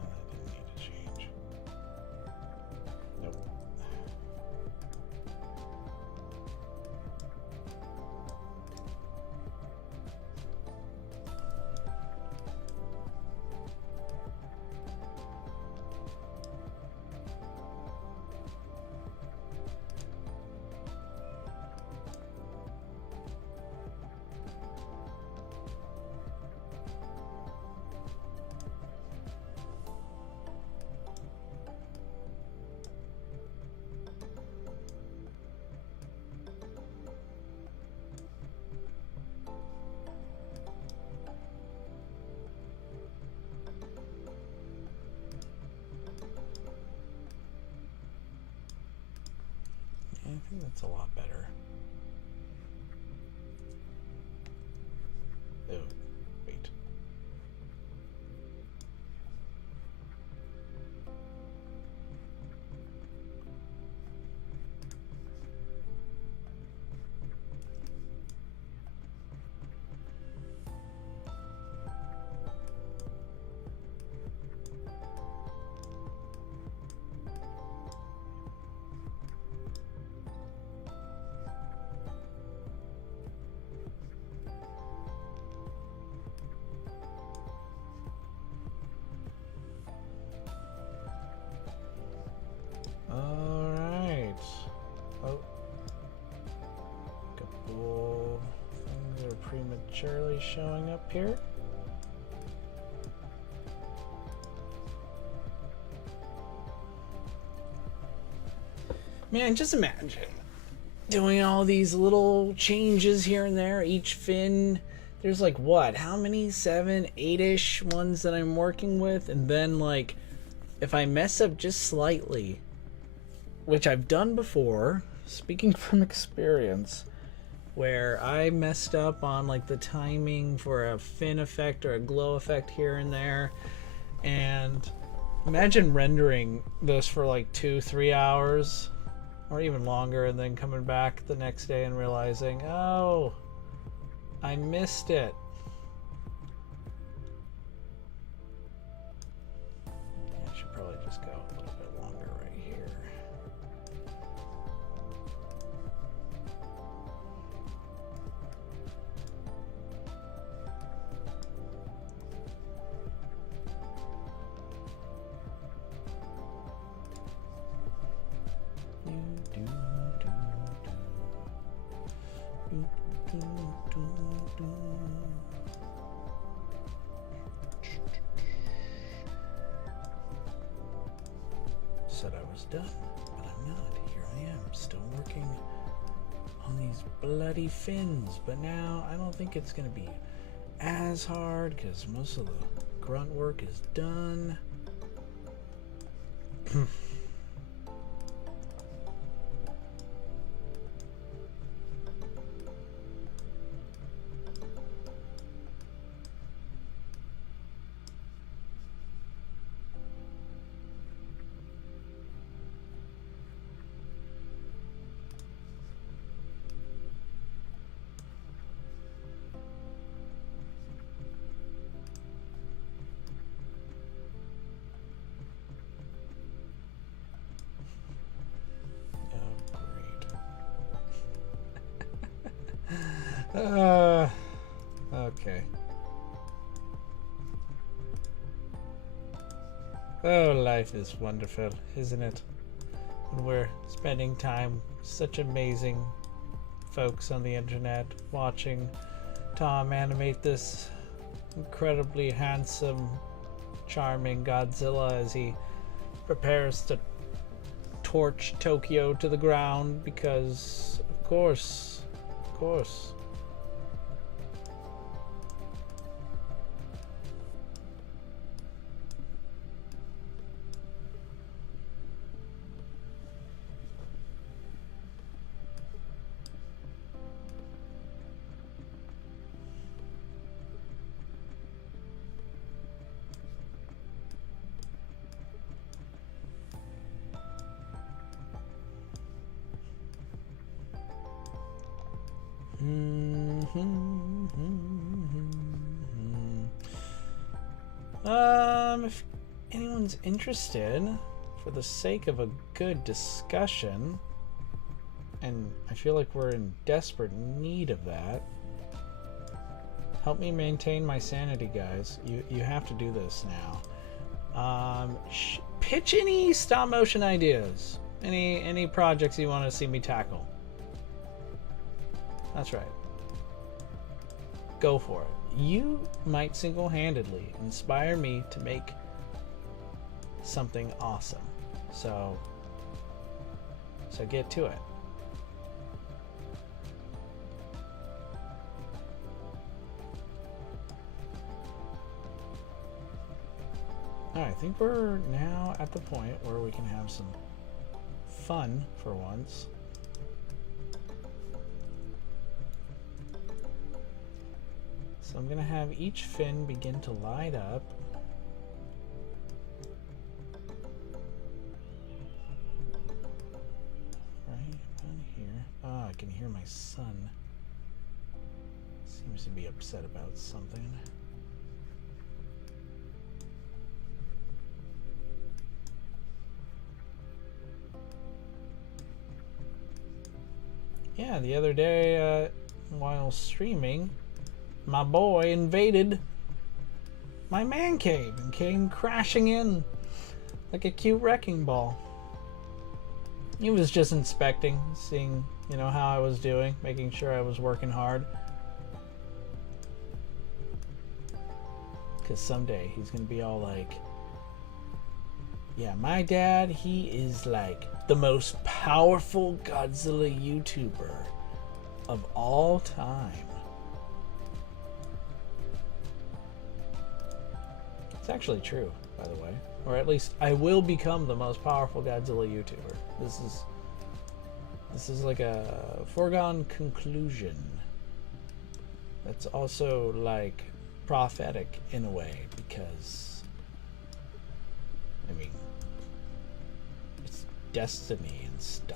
that didn't need to change. Nope. think that's a lot better. Oh, wait. Alright. Oh. Couple things are prematurely showing up here. Man, just imagine doing all these little changes here and there. Each fin, there's like what? How many? 7, 8-ish ones that I'm working with, and then like if I mess up just slightly, which I've done before, speaking from experience, where I messed up on like the timing for a fin effect or a glow effect here and there, and imagine rendering this for like 2-3 hours or even longer, and then coming back the next day and realizing, oh, I missed it. I should probably just go a little bit longer right here. Said I was done, but I'm not. Here I am, still working on these bloody fins. But now I don't think it's going to be as hard because most of the grunt work is done. Okay. Oh, life is wonderful, isn't it? When we're spending time with such amazing folks on the internet, watching Tom animate this incredibly handsome, charming Godzilla as he prepares to torch Tokyo to the ground because, of course. If anyone's interested, for the sake of a good discussion, and I feel like we're in desperate need of that, help me maintain my sanity, guys. You have to do this now. Pitch any stop motion ideas, any projects you want to see me tackle. That's right. Go for it. You might single-handedly inspire me to make something awesome. So get to it. Alright, I think we're now at the point where we can have some fun for once. So I'm gonna have each fin begin to light up. Right about here. Ah, I can hear my son. Seems to be upset about something. Yeah, the other day, while streaming, my boy invaded my man cave and came crashing in like a cute wrecking ball. He was just inspecting, seeing, you know, how I was doing, making sure I was working hard. Because someday he's gonna be all like, yeah, my dad, he is like the most powerful Godzilla YouTuber of all time. It's actually true, by the way. Or at least I will become the most powerful Godzilla YouTuber. This is like a foregone conclusion. That's also like prophetic in a way, because I mean, it's destiny and stuff.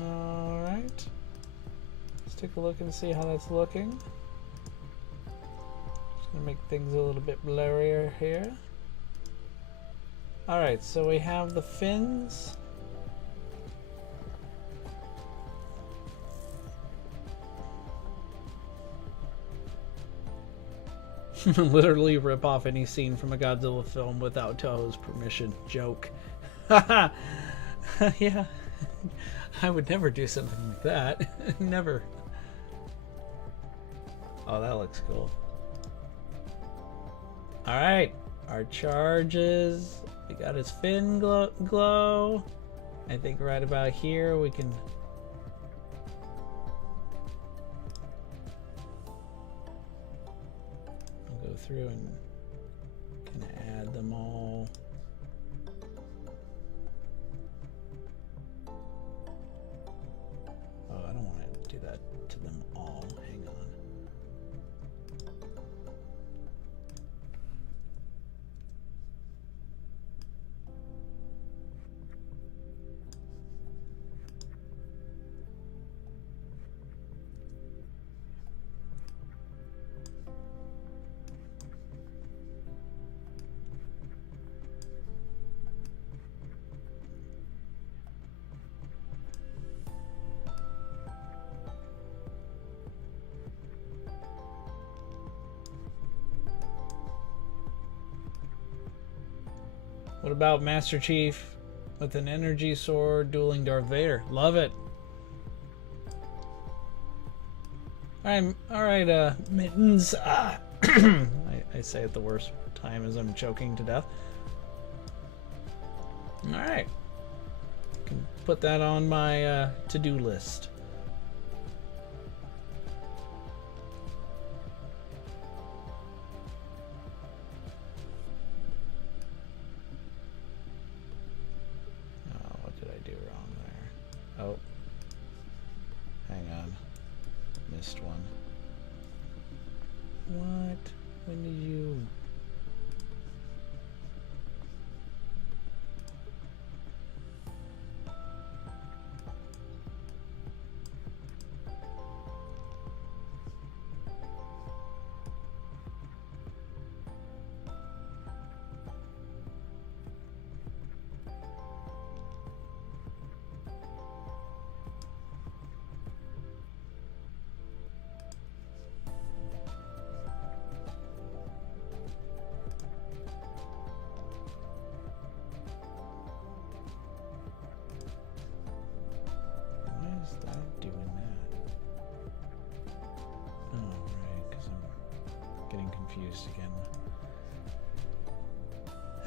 Alright. Let's take a look and see how that's looking. Just gonna make things a little bit blurrier here. Alright, so we have the fins. Literally rip off any scene from a Godzilla film without Toho's permission. Joke. Haha. Yeah. I would never do something like that. Never. Oh, that looks cool. Alright. Our charges. We got his fin glow. I think right about here we can... I'll go through and kind of add them all. Oh, I don't want to do that to them all. Hang on. What about Master Chief with an energy sword dueling Darth Vader? Love it. Alright, Mittens. I say it the worst time as I'm choking to death. Alright. Can put that on my to-do list. Oh, hang on, missed one. What? When did you? Confused again.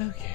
Okay.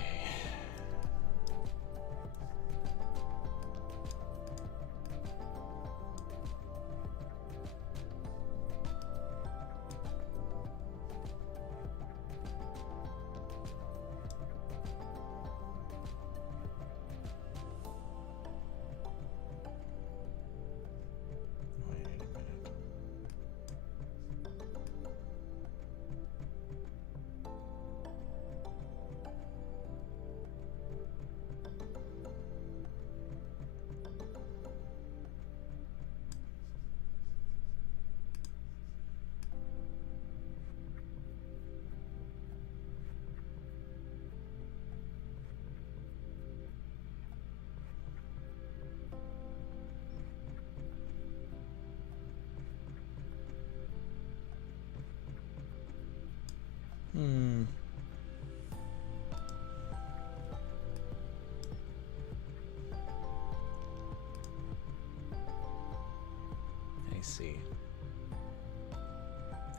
see.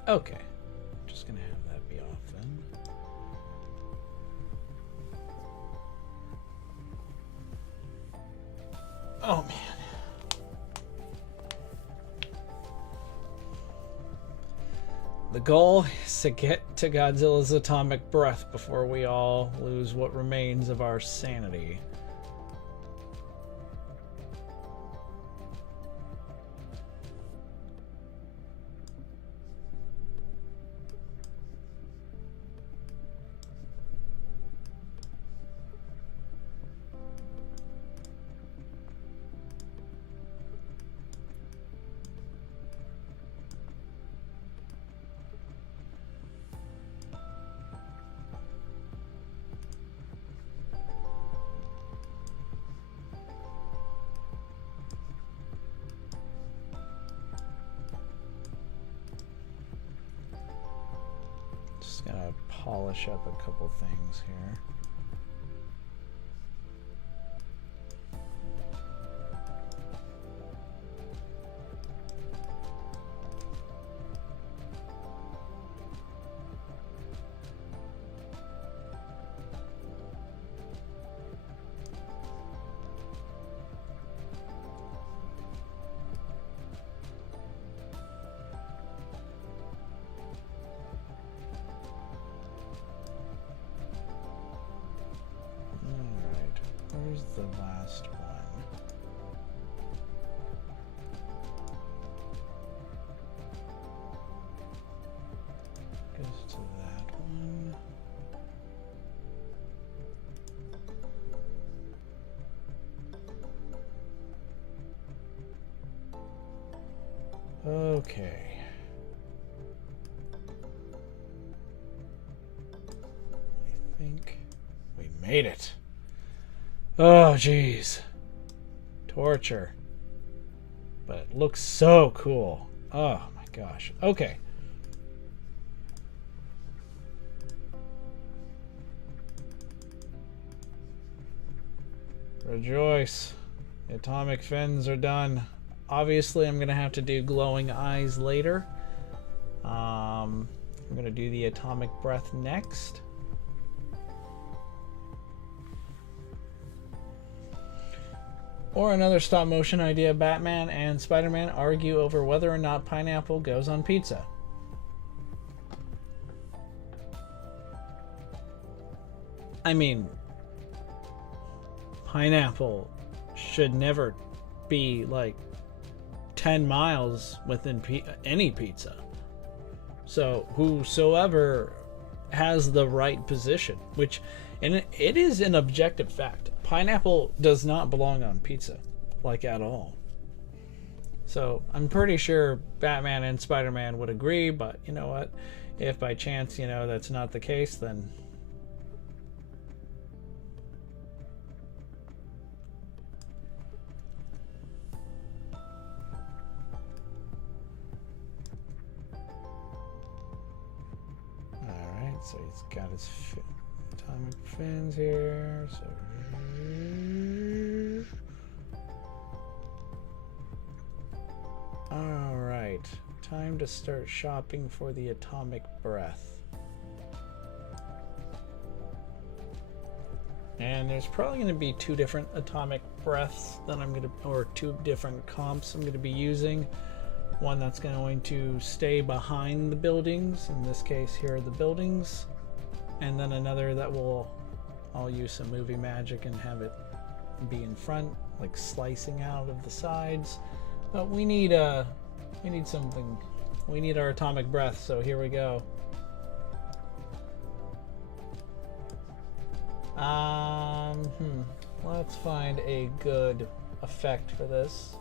Okay. Just gonna have that be off then. Oh man. The goal is to get to Godzilla's atomic breath before we all lose what remains of our sanity. Just gonna polish up a couple things here. Where's the last one? Goes to that one. Okay. I think we made it. Oh, jeez. Torture. But it looks so cool. Oh, my gosh. Okay. Rejoice. The atomic fins are done. Obviously, I'm going to have to do glowing eyes later. I'm going to do the atomic breath next. Or another stop motion idea, Batman and Spider-Man argue over whether or not pineapple goes on pizza. I mean, pineapple should never be like 10 miles within any pizza. So whosoever has the right position, which, and it is an objective fact. Pineapple does not belong on pizza, like at all. So I'm pretty sure Batman and Spider-Man would agree, but you know what? If by chance, you know, that's not the case, then alright, so he's got his atomic fins here, so alright, time to start shopping for the atomic breath. And there's probably going to be two different atomic breaths that I'm going to, or two different comps I'm going to be using. One that's going to stay behind the buildings, in this case here are the buildings, and then another that I'll use some movie magic and have it be in front, like slicing out of the sides. But we need something. We need our atomic breath, so here we go. Let's find a good effect for this.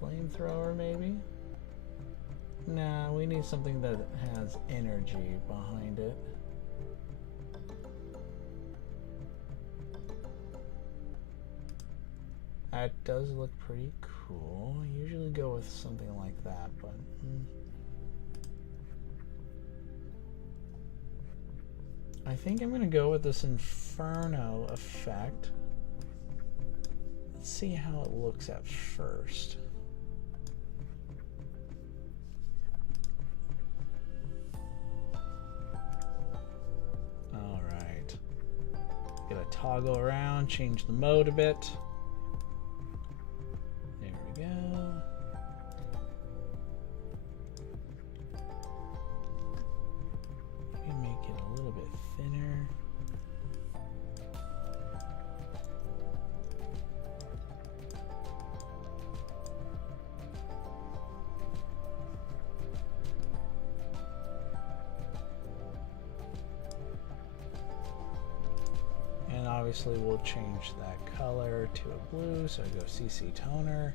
Flamethrower, maybe? Nah, we need something that has energy behind it. That does look pretty cool. I usually go with something like that, but I think I'm gonna go with this Inferno effect. Let's see how it looks at first. All right. Gonna toggle around, change the mode a bit. There we go. Maybe make it a little bit thinner. And obviously we'll change that color to a blue, so I go CC toner.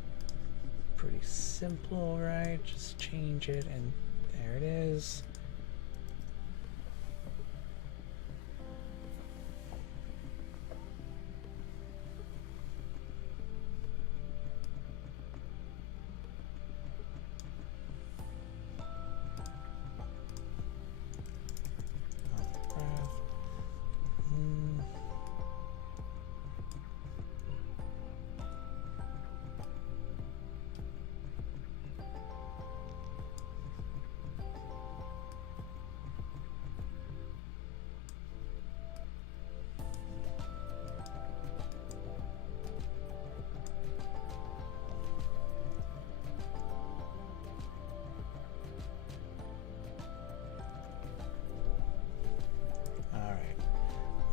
Pretty simple, right? Just change it and there it is.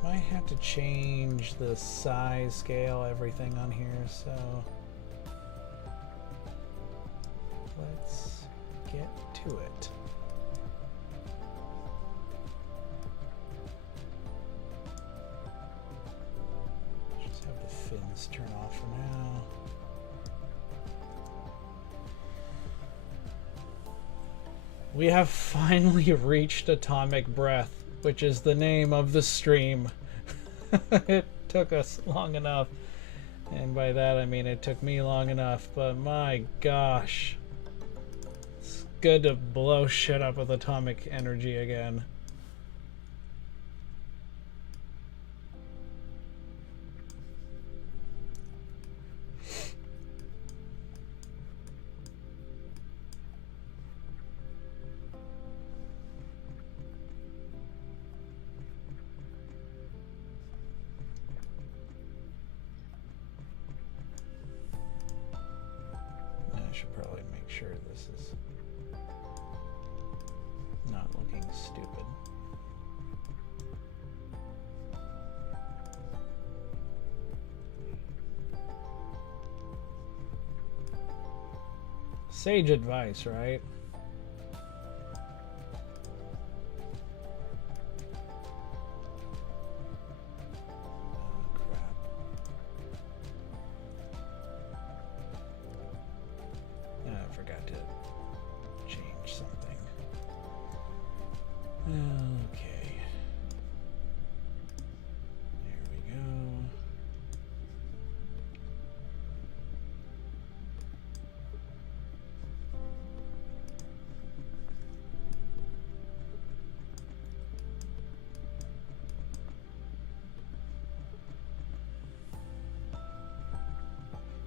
I have to change the size, scale, everything on here, so let's get to it. Just have the fins turn off for now. We have finally reached atomic breath, which is the name of the stream. It took us long enough, and by that I mean it took me long enough, but my gosh, it's good to blow shit up with atomic energy again. Should probably make sure this is not looking stupid. Sage advice, right?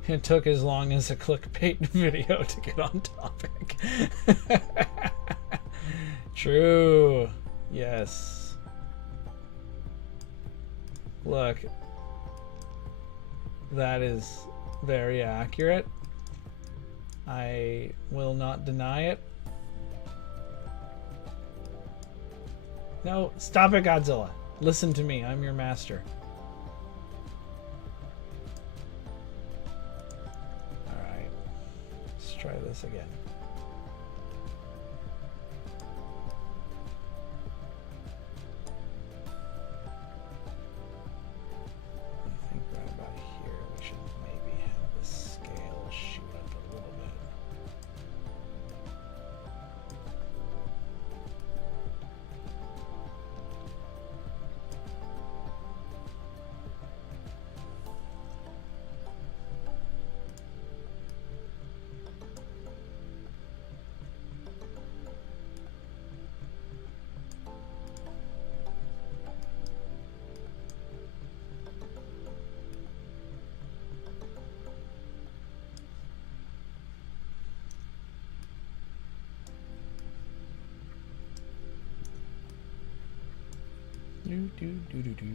It took as long as a clickbait video to get on topic. True. Yes. Look. That is very accurate. I will not deny it. No, stop it, Godzilla. Listen to me. I'm your master. Try this again. I think right about here we should maybe have the scale shoot up a little bit. Do, do, do, do, do.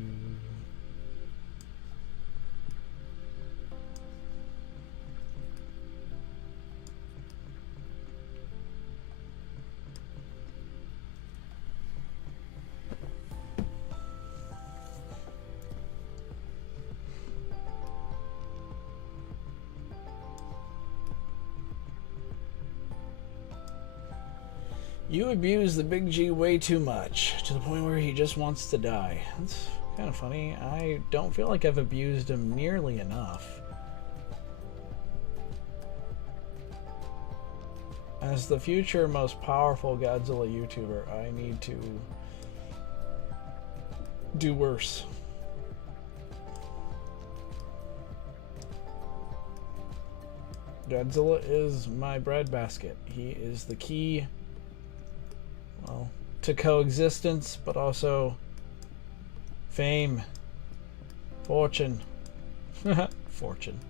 You abuse the Big G way too much, to the point where he just wants to die. That's kind of funny. I don't feel like I've abused him nearly enough. As the future most powerful Godzilla YouTuber, I need to do worse. Godzilla is my breadbasket. He is the key, well, to coexistence, but also fame, fortune. Fortune.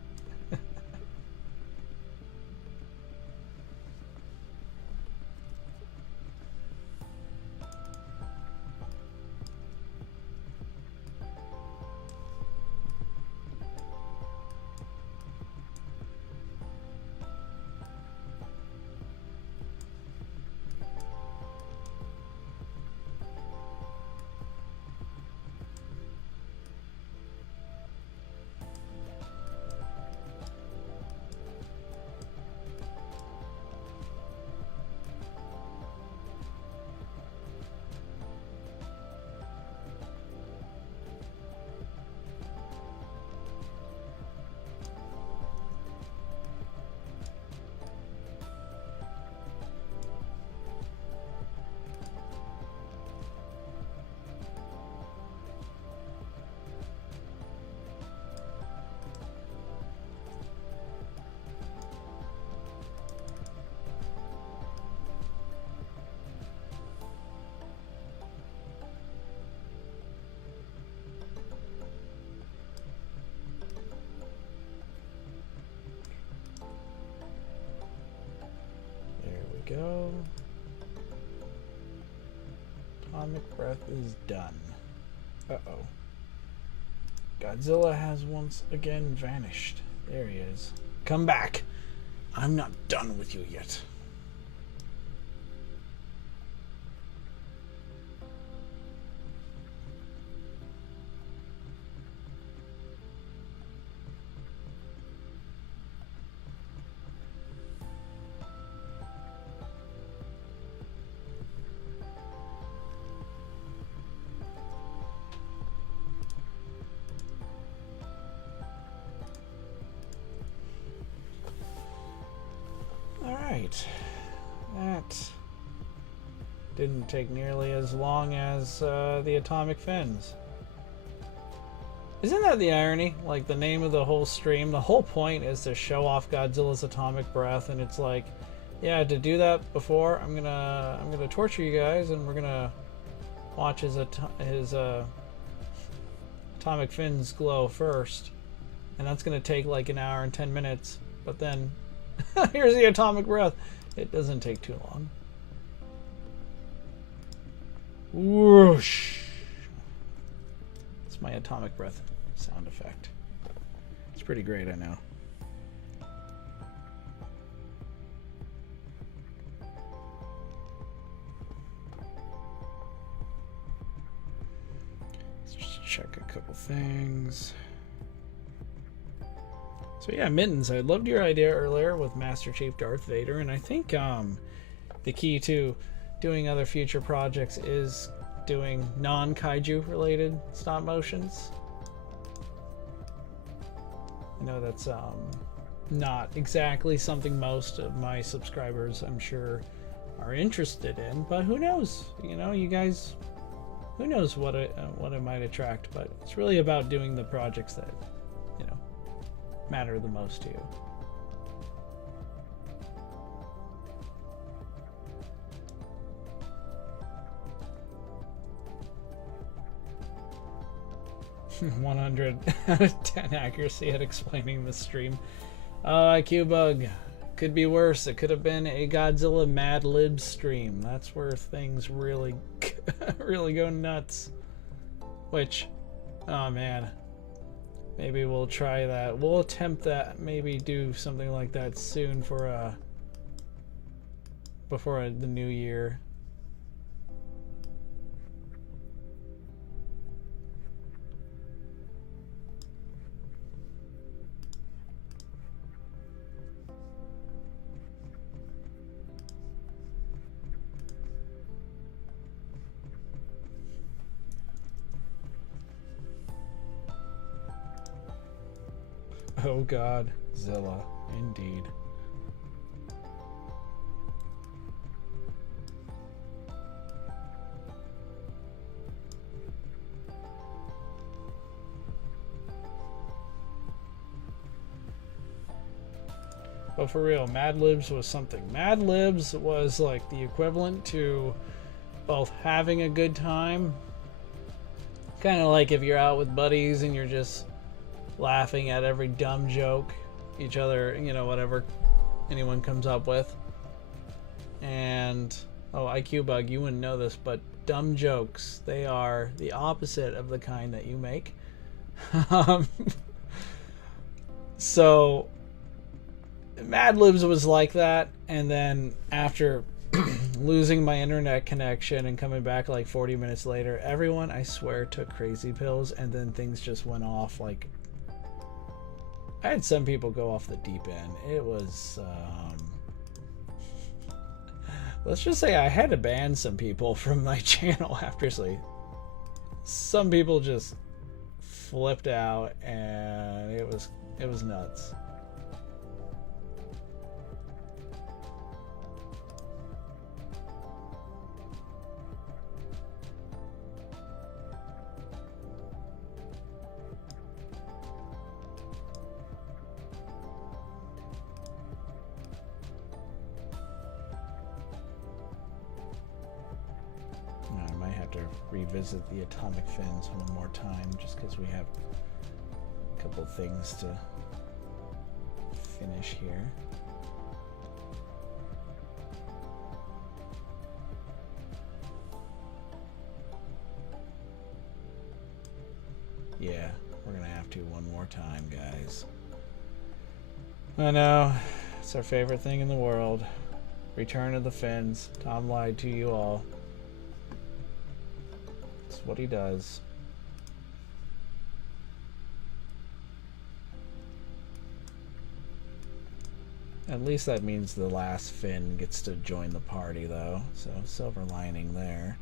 Go. Atomic breath is done. Uh-oh. Godzilla has once again vanished. There he is. Come back. I'm not done with you yet. That didn't take nearly as long as the atomic fins. Isn't that the irony? Like, the name of the whole stream, the whole point is to show off Godzilla's atomic breath, and it's like, yeah, to do that before, I'm gonna torture you guys, and we're gonna watch his atomic fins glow first, and that's gonna take like an hour and 10 minutes. But then here's the atomic breath. It doesn't take too long. Whoosh. It's my atomic breath sound effect. It's pretty great, I know. Let's just check a couple things. So yeah, Mittens, I loved your idea earlier with Master Chief Darth Vader, and I think the key to doing other future projects is doing non-kaiju related stop motions. I know that's not exactly something most of my subscribers, I'm sure, are interested in, but who knows? You know, you guys, who knows what it might attract, but it's really about doing the projects that, you know, matter the most to you. (100 out of 10 accuracy at explaining the stream. IQ bug. Could be worse. It could have been a Godzilla Mad Lib stream. That's where things really really go nuts. Which, oh man, maybe we'll try that. We'll attempt that. Maybe do something like that soon for before the new year. Oh Godzilla, indeed. But for real, Mad Libs was something. Mad Libs was like the equivalent to both having a good time, kind of like if you're out with buddies and you're just laughing at every dumb joke each other, you know, whatever anyone comes up with. And oh, IQ bug, you wouldn't know this, but dumb jokes, they are the opposite of the kind that you make. So Mad Libs was like that, and then after losing my internet connection and coming back like 40 minutes later, everyone, I swear, took crazy pills, and then things just went off. Like, I had some people go off the deep end. It was let's just say I had to ban some people from my channel after. Some people just flipped out, and it was nuts. Revisit the atomic fins one more time, just because we have a couple things to finish here. Yeah, we're gonna have to one more time, guys. I know, it's our favorite thing in the world. Return of the fins. Tom lied to you all. What he does. At least that means the last fin gets to join the party, though, so silver lining there.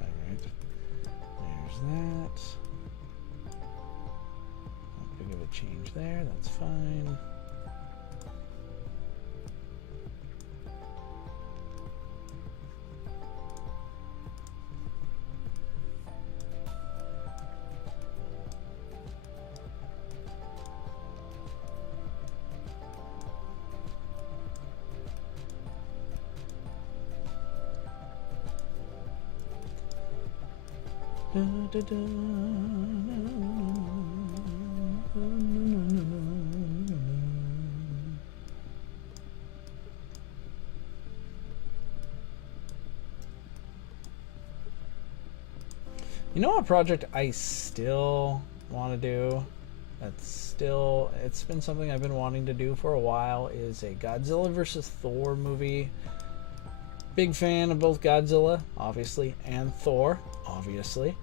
Alright, there's that. Change there, that's fine. Da, da, da, You know what project I still want to do? It's been something I've been wanting to do for a while, is a Godzilla versus Thor movie. Big fan of both Godzilla, obviously, and Thor, obviously.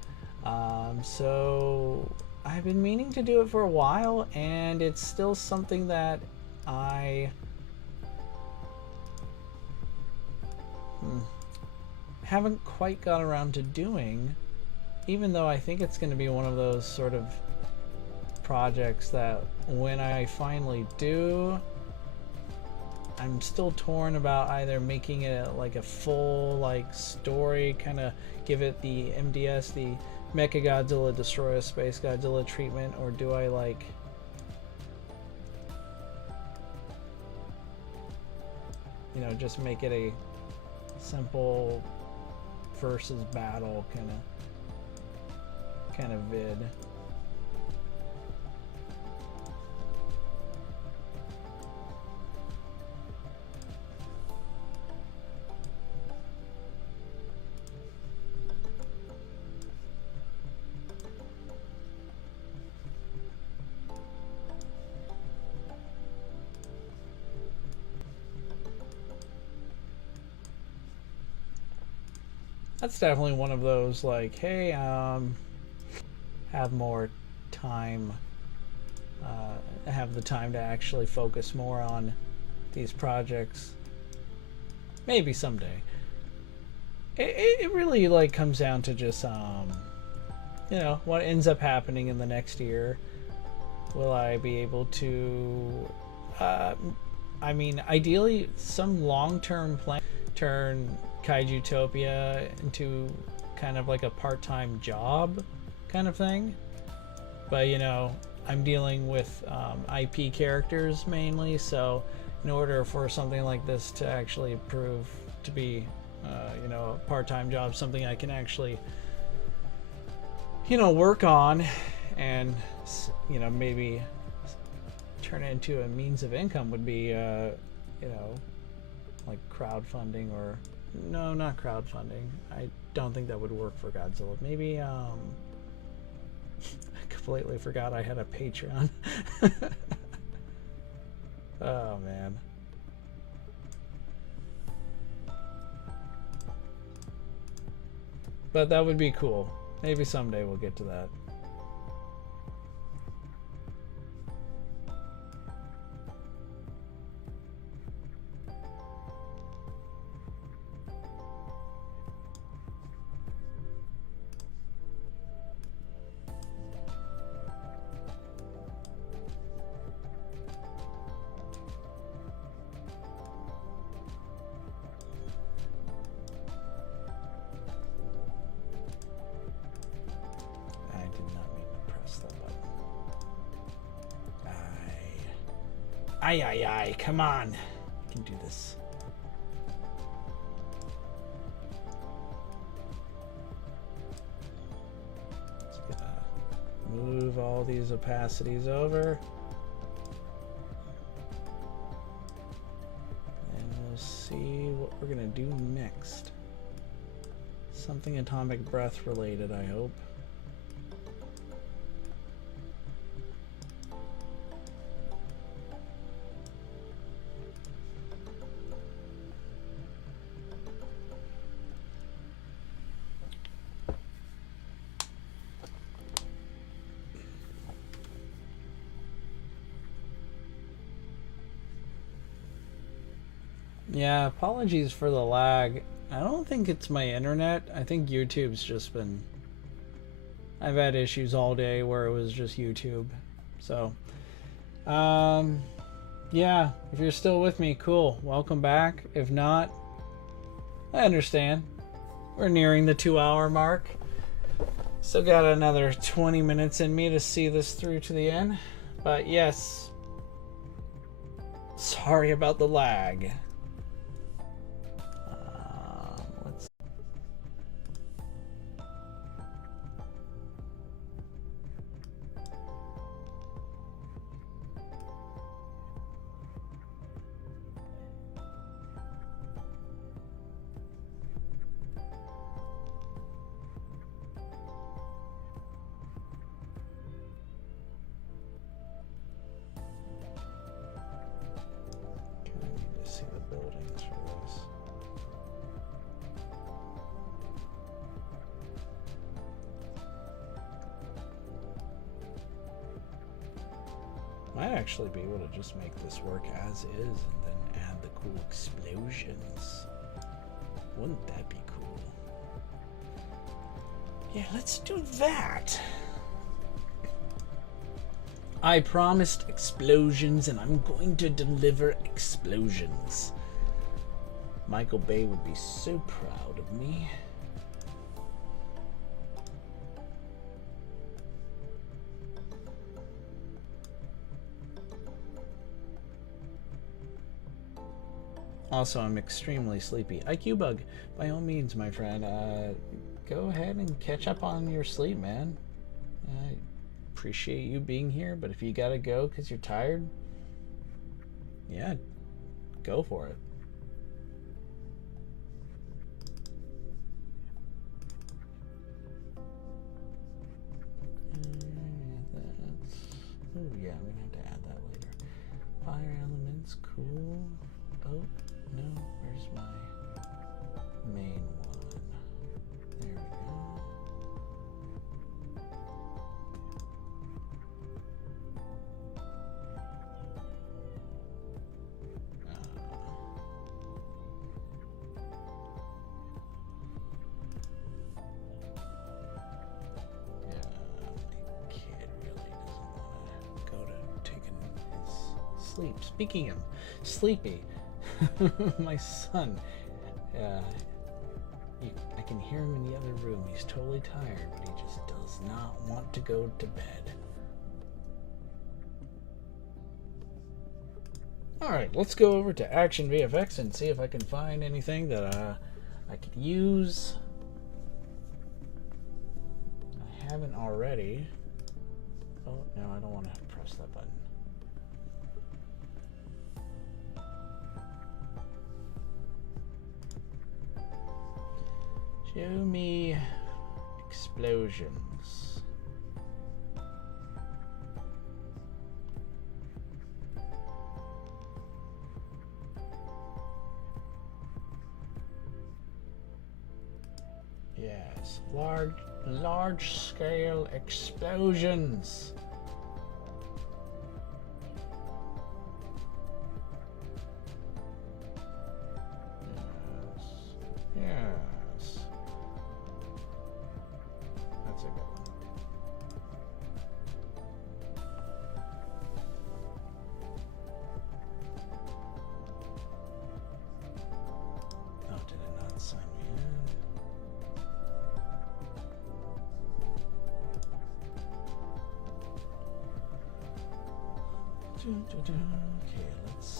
So I've been meaning to do it for a while, and it's still something that I haven't quite got around to doing, even though I think it's going to be one of those sort of projects that when I finally do, I'm still torn about either making it like a full like story, kind of give it the MDS, the Mecha Godzilla Destroy a Space Godzilla treatment, or do I like just make it a simple versus battle kind of vid. that's definitely one of those like, hey, have more time, have the time to actually focus more on these projects. Maybe someday. It really like comes down to just you know, what ends up happening in the next year. Will I be able to I mean, ideally some long-term plan, turn Kaijutopia into kind of like a part-time job kind of thing. But you know, I'm dealing with IP characters mainly, so in order for something like this to actually prove to be you know, a part-time job, something I can actually, you know, work on and, you know, maybe turn it into a means of income would be you know, like crowdfunding, or no, not crowdfunding. I don't think that would work for Godzilla. Maybe I completely forgot I had a Patreon. Oh man. But that would be cool. Maybe someday we'll get to that. Aye, come on. I can do this. Just gonna move all these opacities over. And we'll see what we're gonna do next. Something atomic breath related, I hope. Yeah, apologies for the lag. I don't think it's my internet. I think YouTube's just been... I've had issues all day where it was just YouTube. So, yeah, if you're still with me, cool. Welcome back. If not, I understand. We're nearing the 2-hour mark. Still got another 20 minutes in me to see this through to the end. But yes, sorry about the lag. Might actually be able to just make this work as is and then add the cool explosions. Wouldn't that be cool? Yeah, let's do that. I promised explosions and I'm going to deliver explosions. Michael Bay would be so proud of me. Also, I'm extremely sleepy. IQ bug, by all means, my friend. Go ahead and catch up on your sleep, man. I appreciate you being here, but if you gotta go because you're tired, yeah, go for it. Oh yeah, we're gonna have to add that later. Fire elements, cool. Oh. No, where's my main one? asleep. Speaking of sleepy, my son, I can hear him in the other room. He's totally tired, but he just does not want to go to bed. Alright, let's go over to Action VFX and see if I can find anything that I could use. I haven't already. Oh, no, I don't want to press that button. Show me explosions. Yes, large scale explosions. Yes. That's a good one. Oh, did it not sign me in? Okay, let's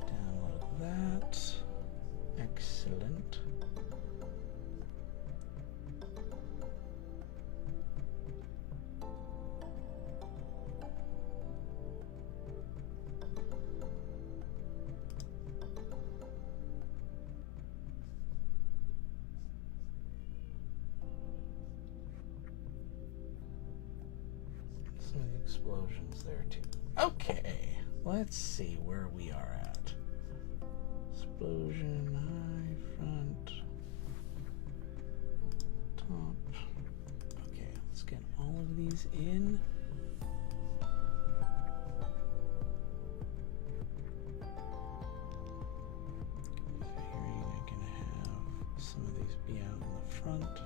download that. Excellent. Some of the explosions there too. Okay, let's see where we are at. Explosion, high, front, top. Okay, let's get all of these in. Figuring I can have some of these be out in the front.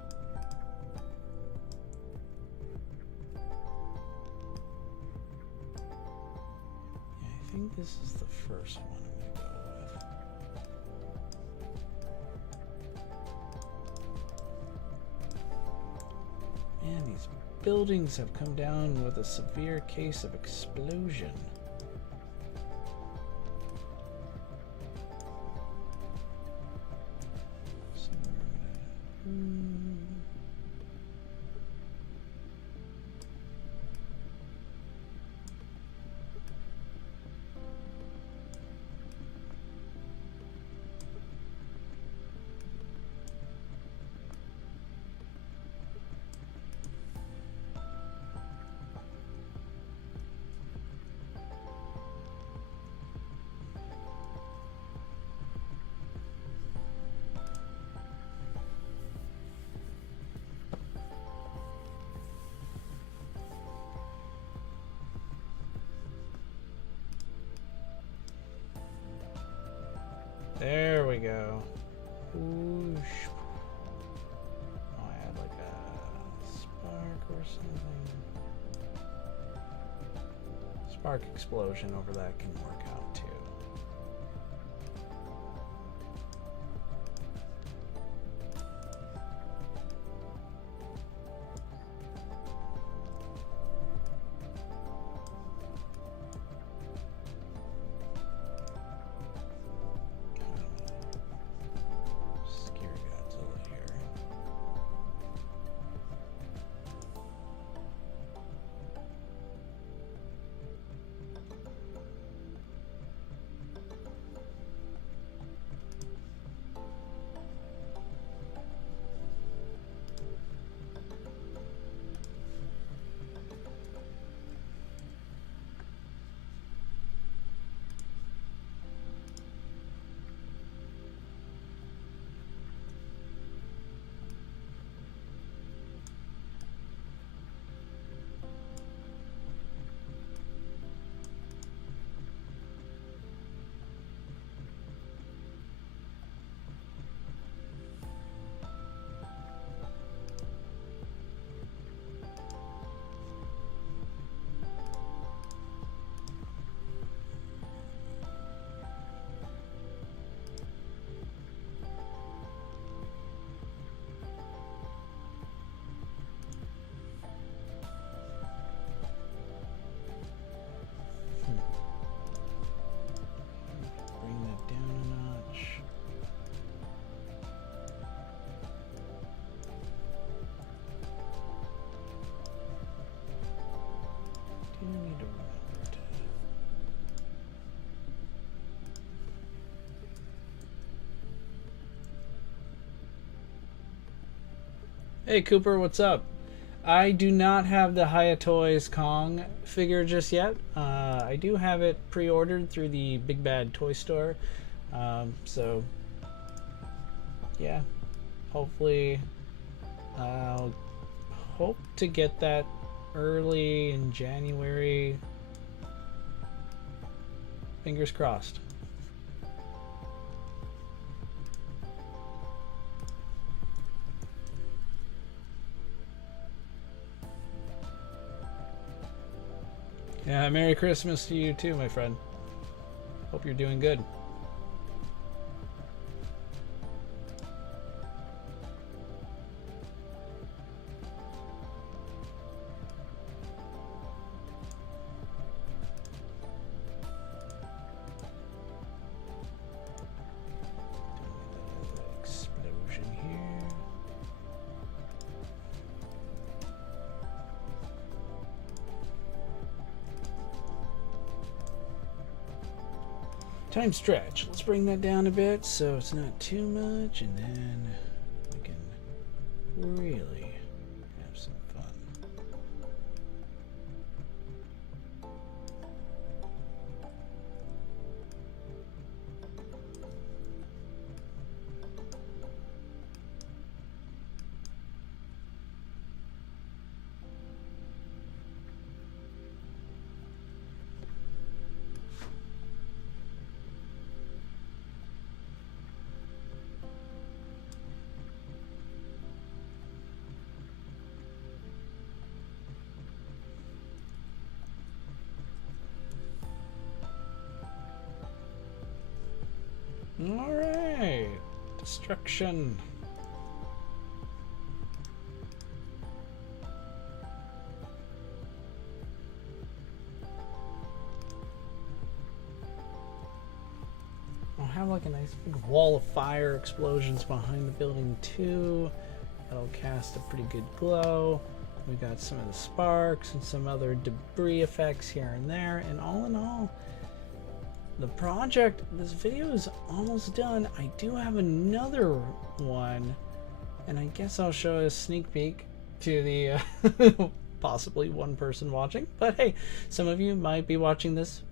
I think this is the first one I'm going to go with. Man, these buildings have come down with a severe case of explosion. There we go. Whoosh. Oh, I had like a spark or something. Spark explosion over that can work out too. Hey Cooper, what's up? I do not have the Hiya Toys Kong figure just yet. I do have it pre-ordered through the Big Bad Toy Store. So yeah, hopefully I'll hope to get that early in January. Fingers crossed. Yeah, Merry Christmas to you too, my friend. Hope you're doing good. Explosion here. Time stretch. Let's bring that down a bit so it's not too much, and then we can really have some fun. Alright, destruction. I'll have like a nice big wall of fire explosions behind the building too. That'll cast a pretty good glow. We got some of the sparks and some other debris effects here and there, and all in all, the project, this video is almost done. I do have another one, and I guess I'll show a sneak peek to the possibly one person watching. But hey, some of you might be watching this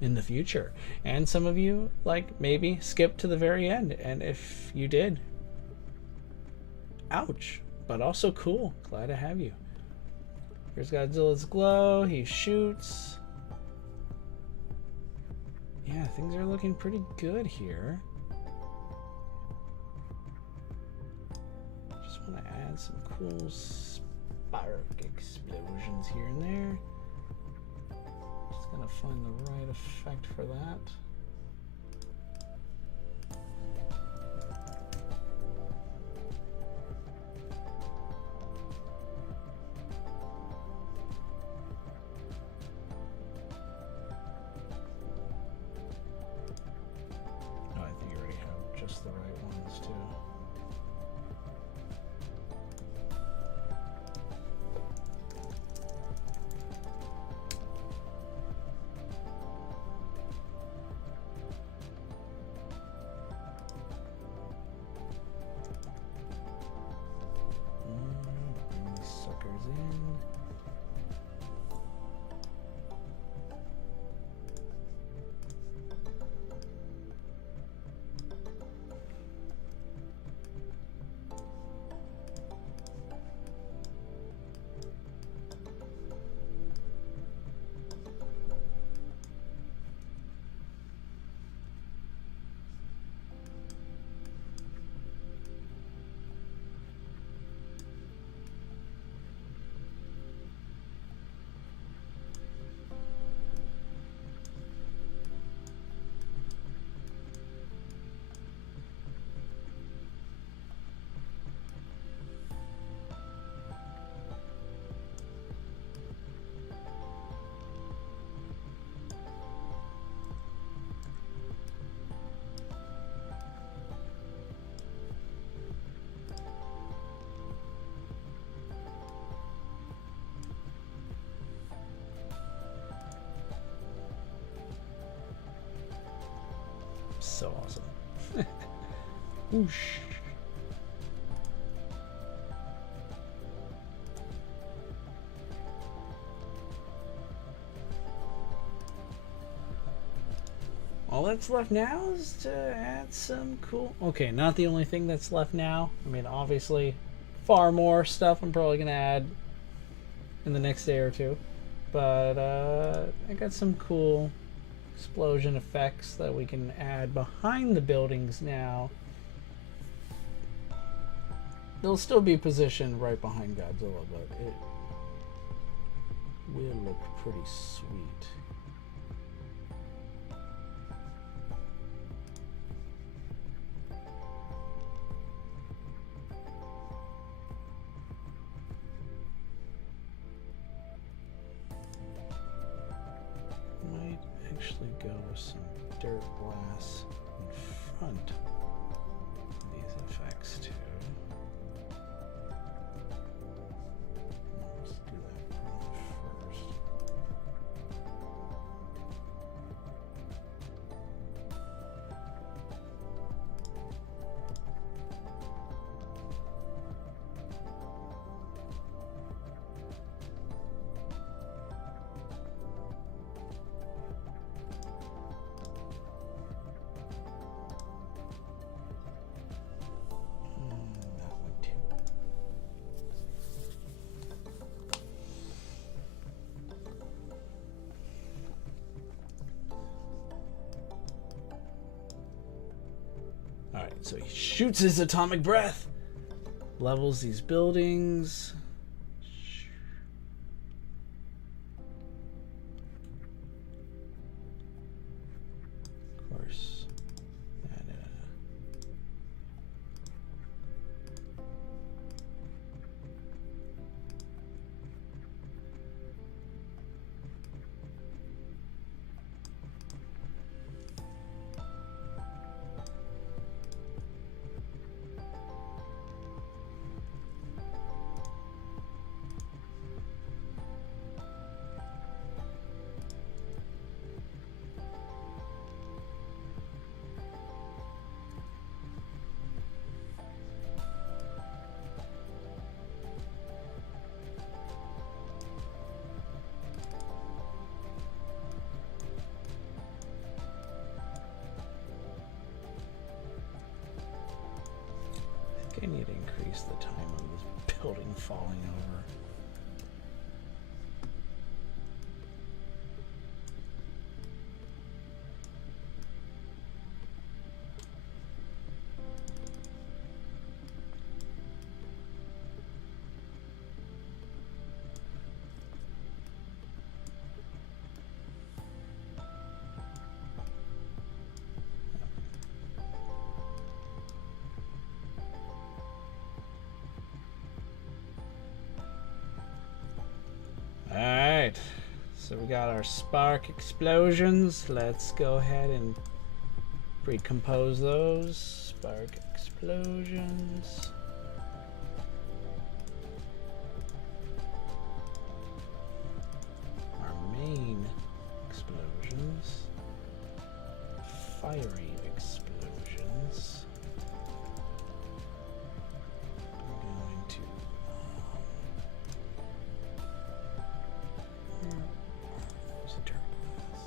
in the future, and some of you like maybe skip to the very end, and if you did, ouch, but also cool. Glad to have you. Here's Godzilla's glow. He shoots. Yeah, things are looking pretty good here. Just want to add some cool spark explosions here and there. Just gonna find the right effect for that. The right ones too. Bring these suckers in. So awesome. Whoosh. all that's left now is to add some cool... Okay, not the only thing that's left now. I mean, obviously, far more stuff I'm probably going to add in the next day or two. But I got some cool explosion effects that we can add behind the buildings now. They'll still be positioned right behind Godzilla, but it will look pretty sweet. Might actually go with some dirt glass in front of these effects too. Let's do that first. That one too. Alright, so he shoots his atomic breath, levels these buildings. Of course, that, I need to increase the time on this building falling over. Alright, so we got our spark explosions. Let's go ahead and recompose those. Spark explosions. Our main explosions. Fiery explosions. I'm going to there's a dirt glass.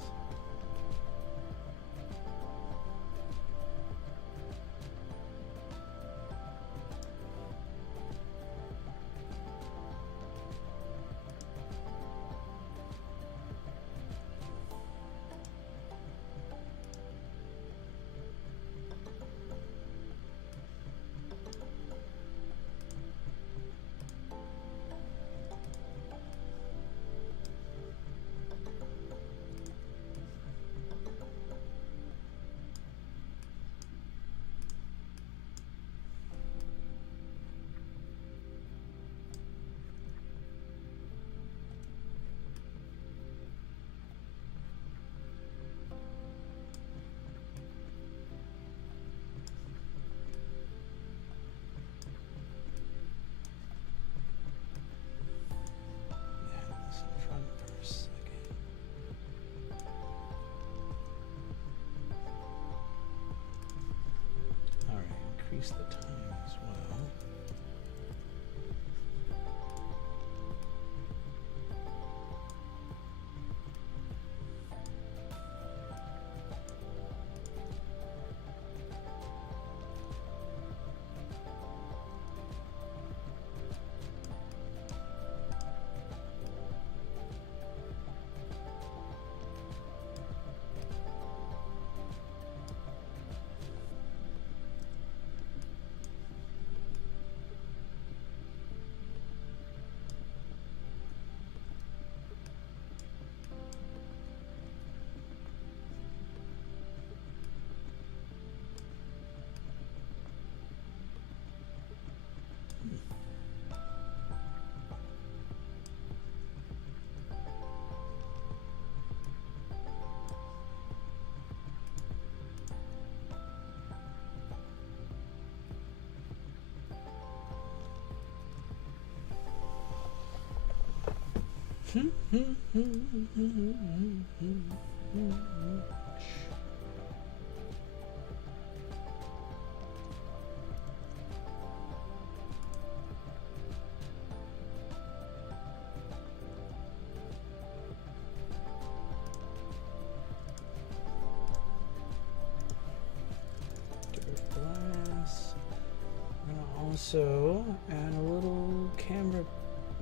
Also add a little camera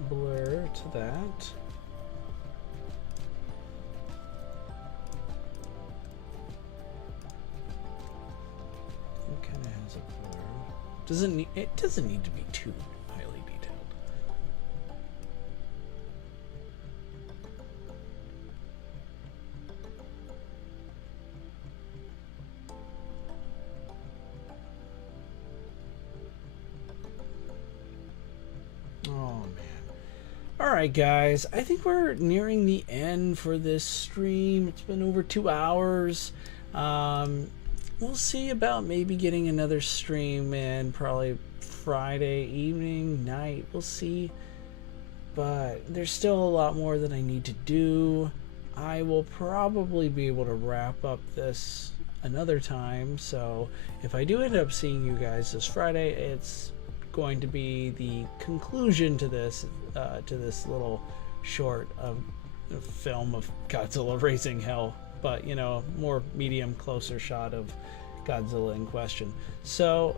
blur to that. It kind of has a blur. It doesn't need to be too highly detailed. Oh man. Alright guys, I think we're nearing the end for this stream. It's been over 2 hours. We'll see about maybe getting another stream in probably Friday evening, night. We'll see. But there's still a lot more that I need to do. I will probably be able to wrap up this another time. So if I do end up seeing you guys this Friday, it's going to be the conclusion to this little short of film of Godzilla raising hell, but you know, more medium, closer shot of Godzilla in question. So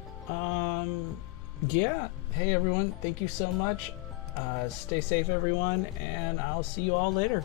yeah, hey everyone, thank you so much. Stay safe everyone, and I'll see you all later.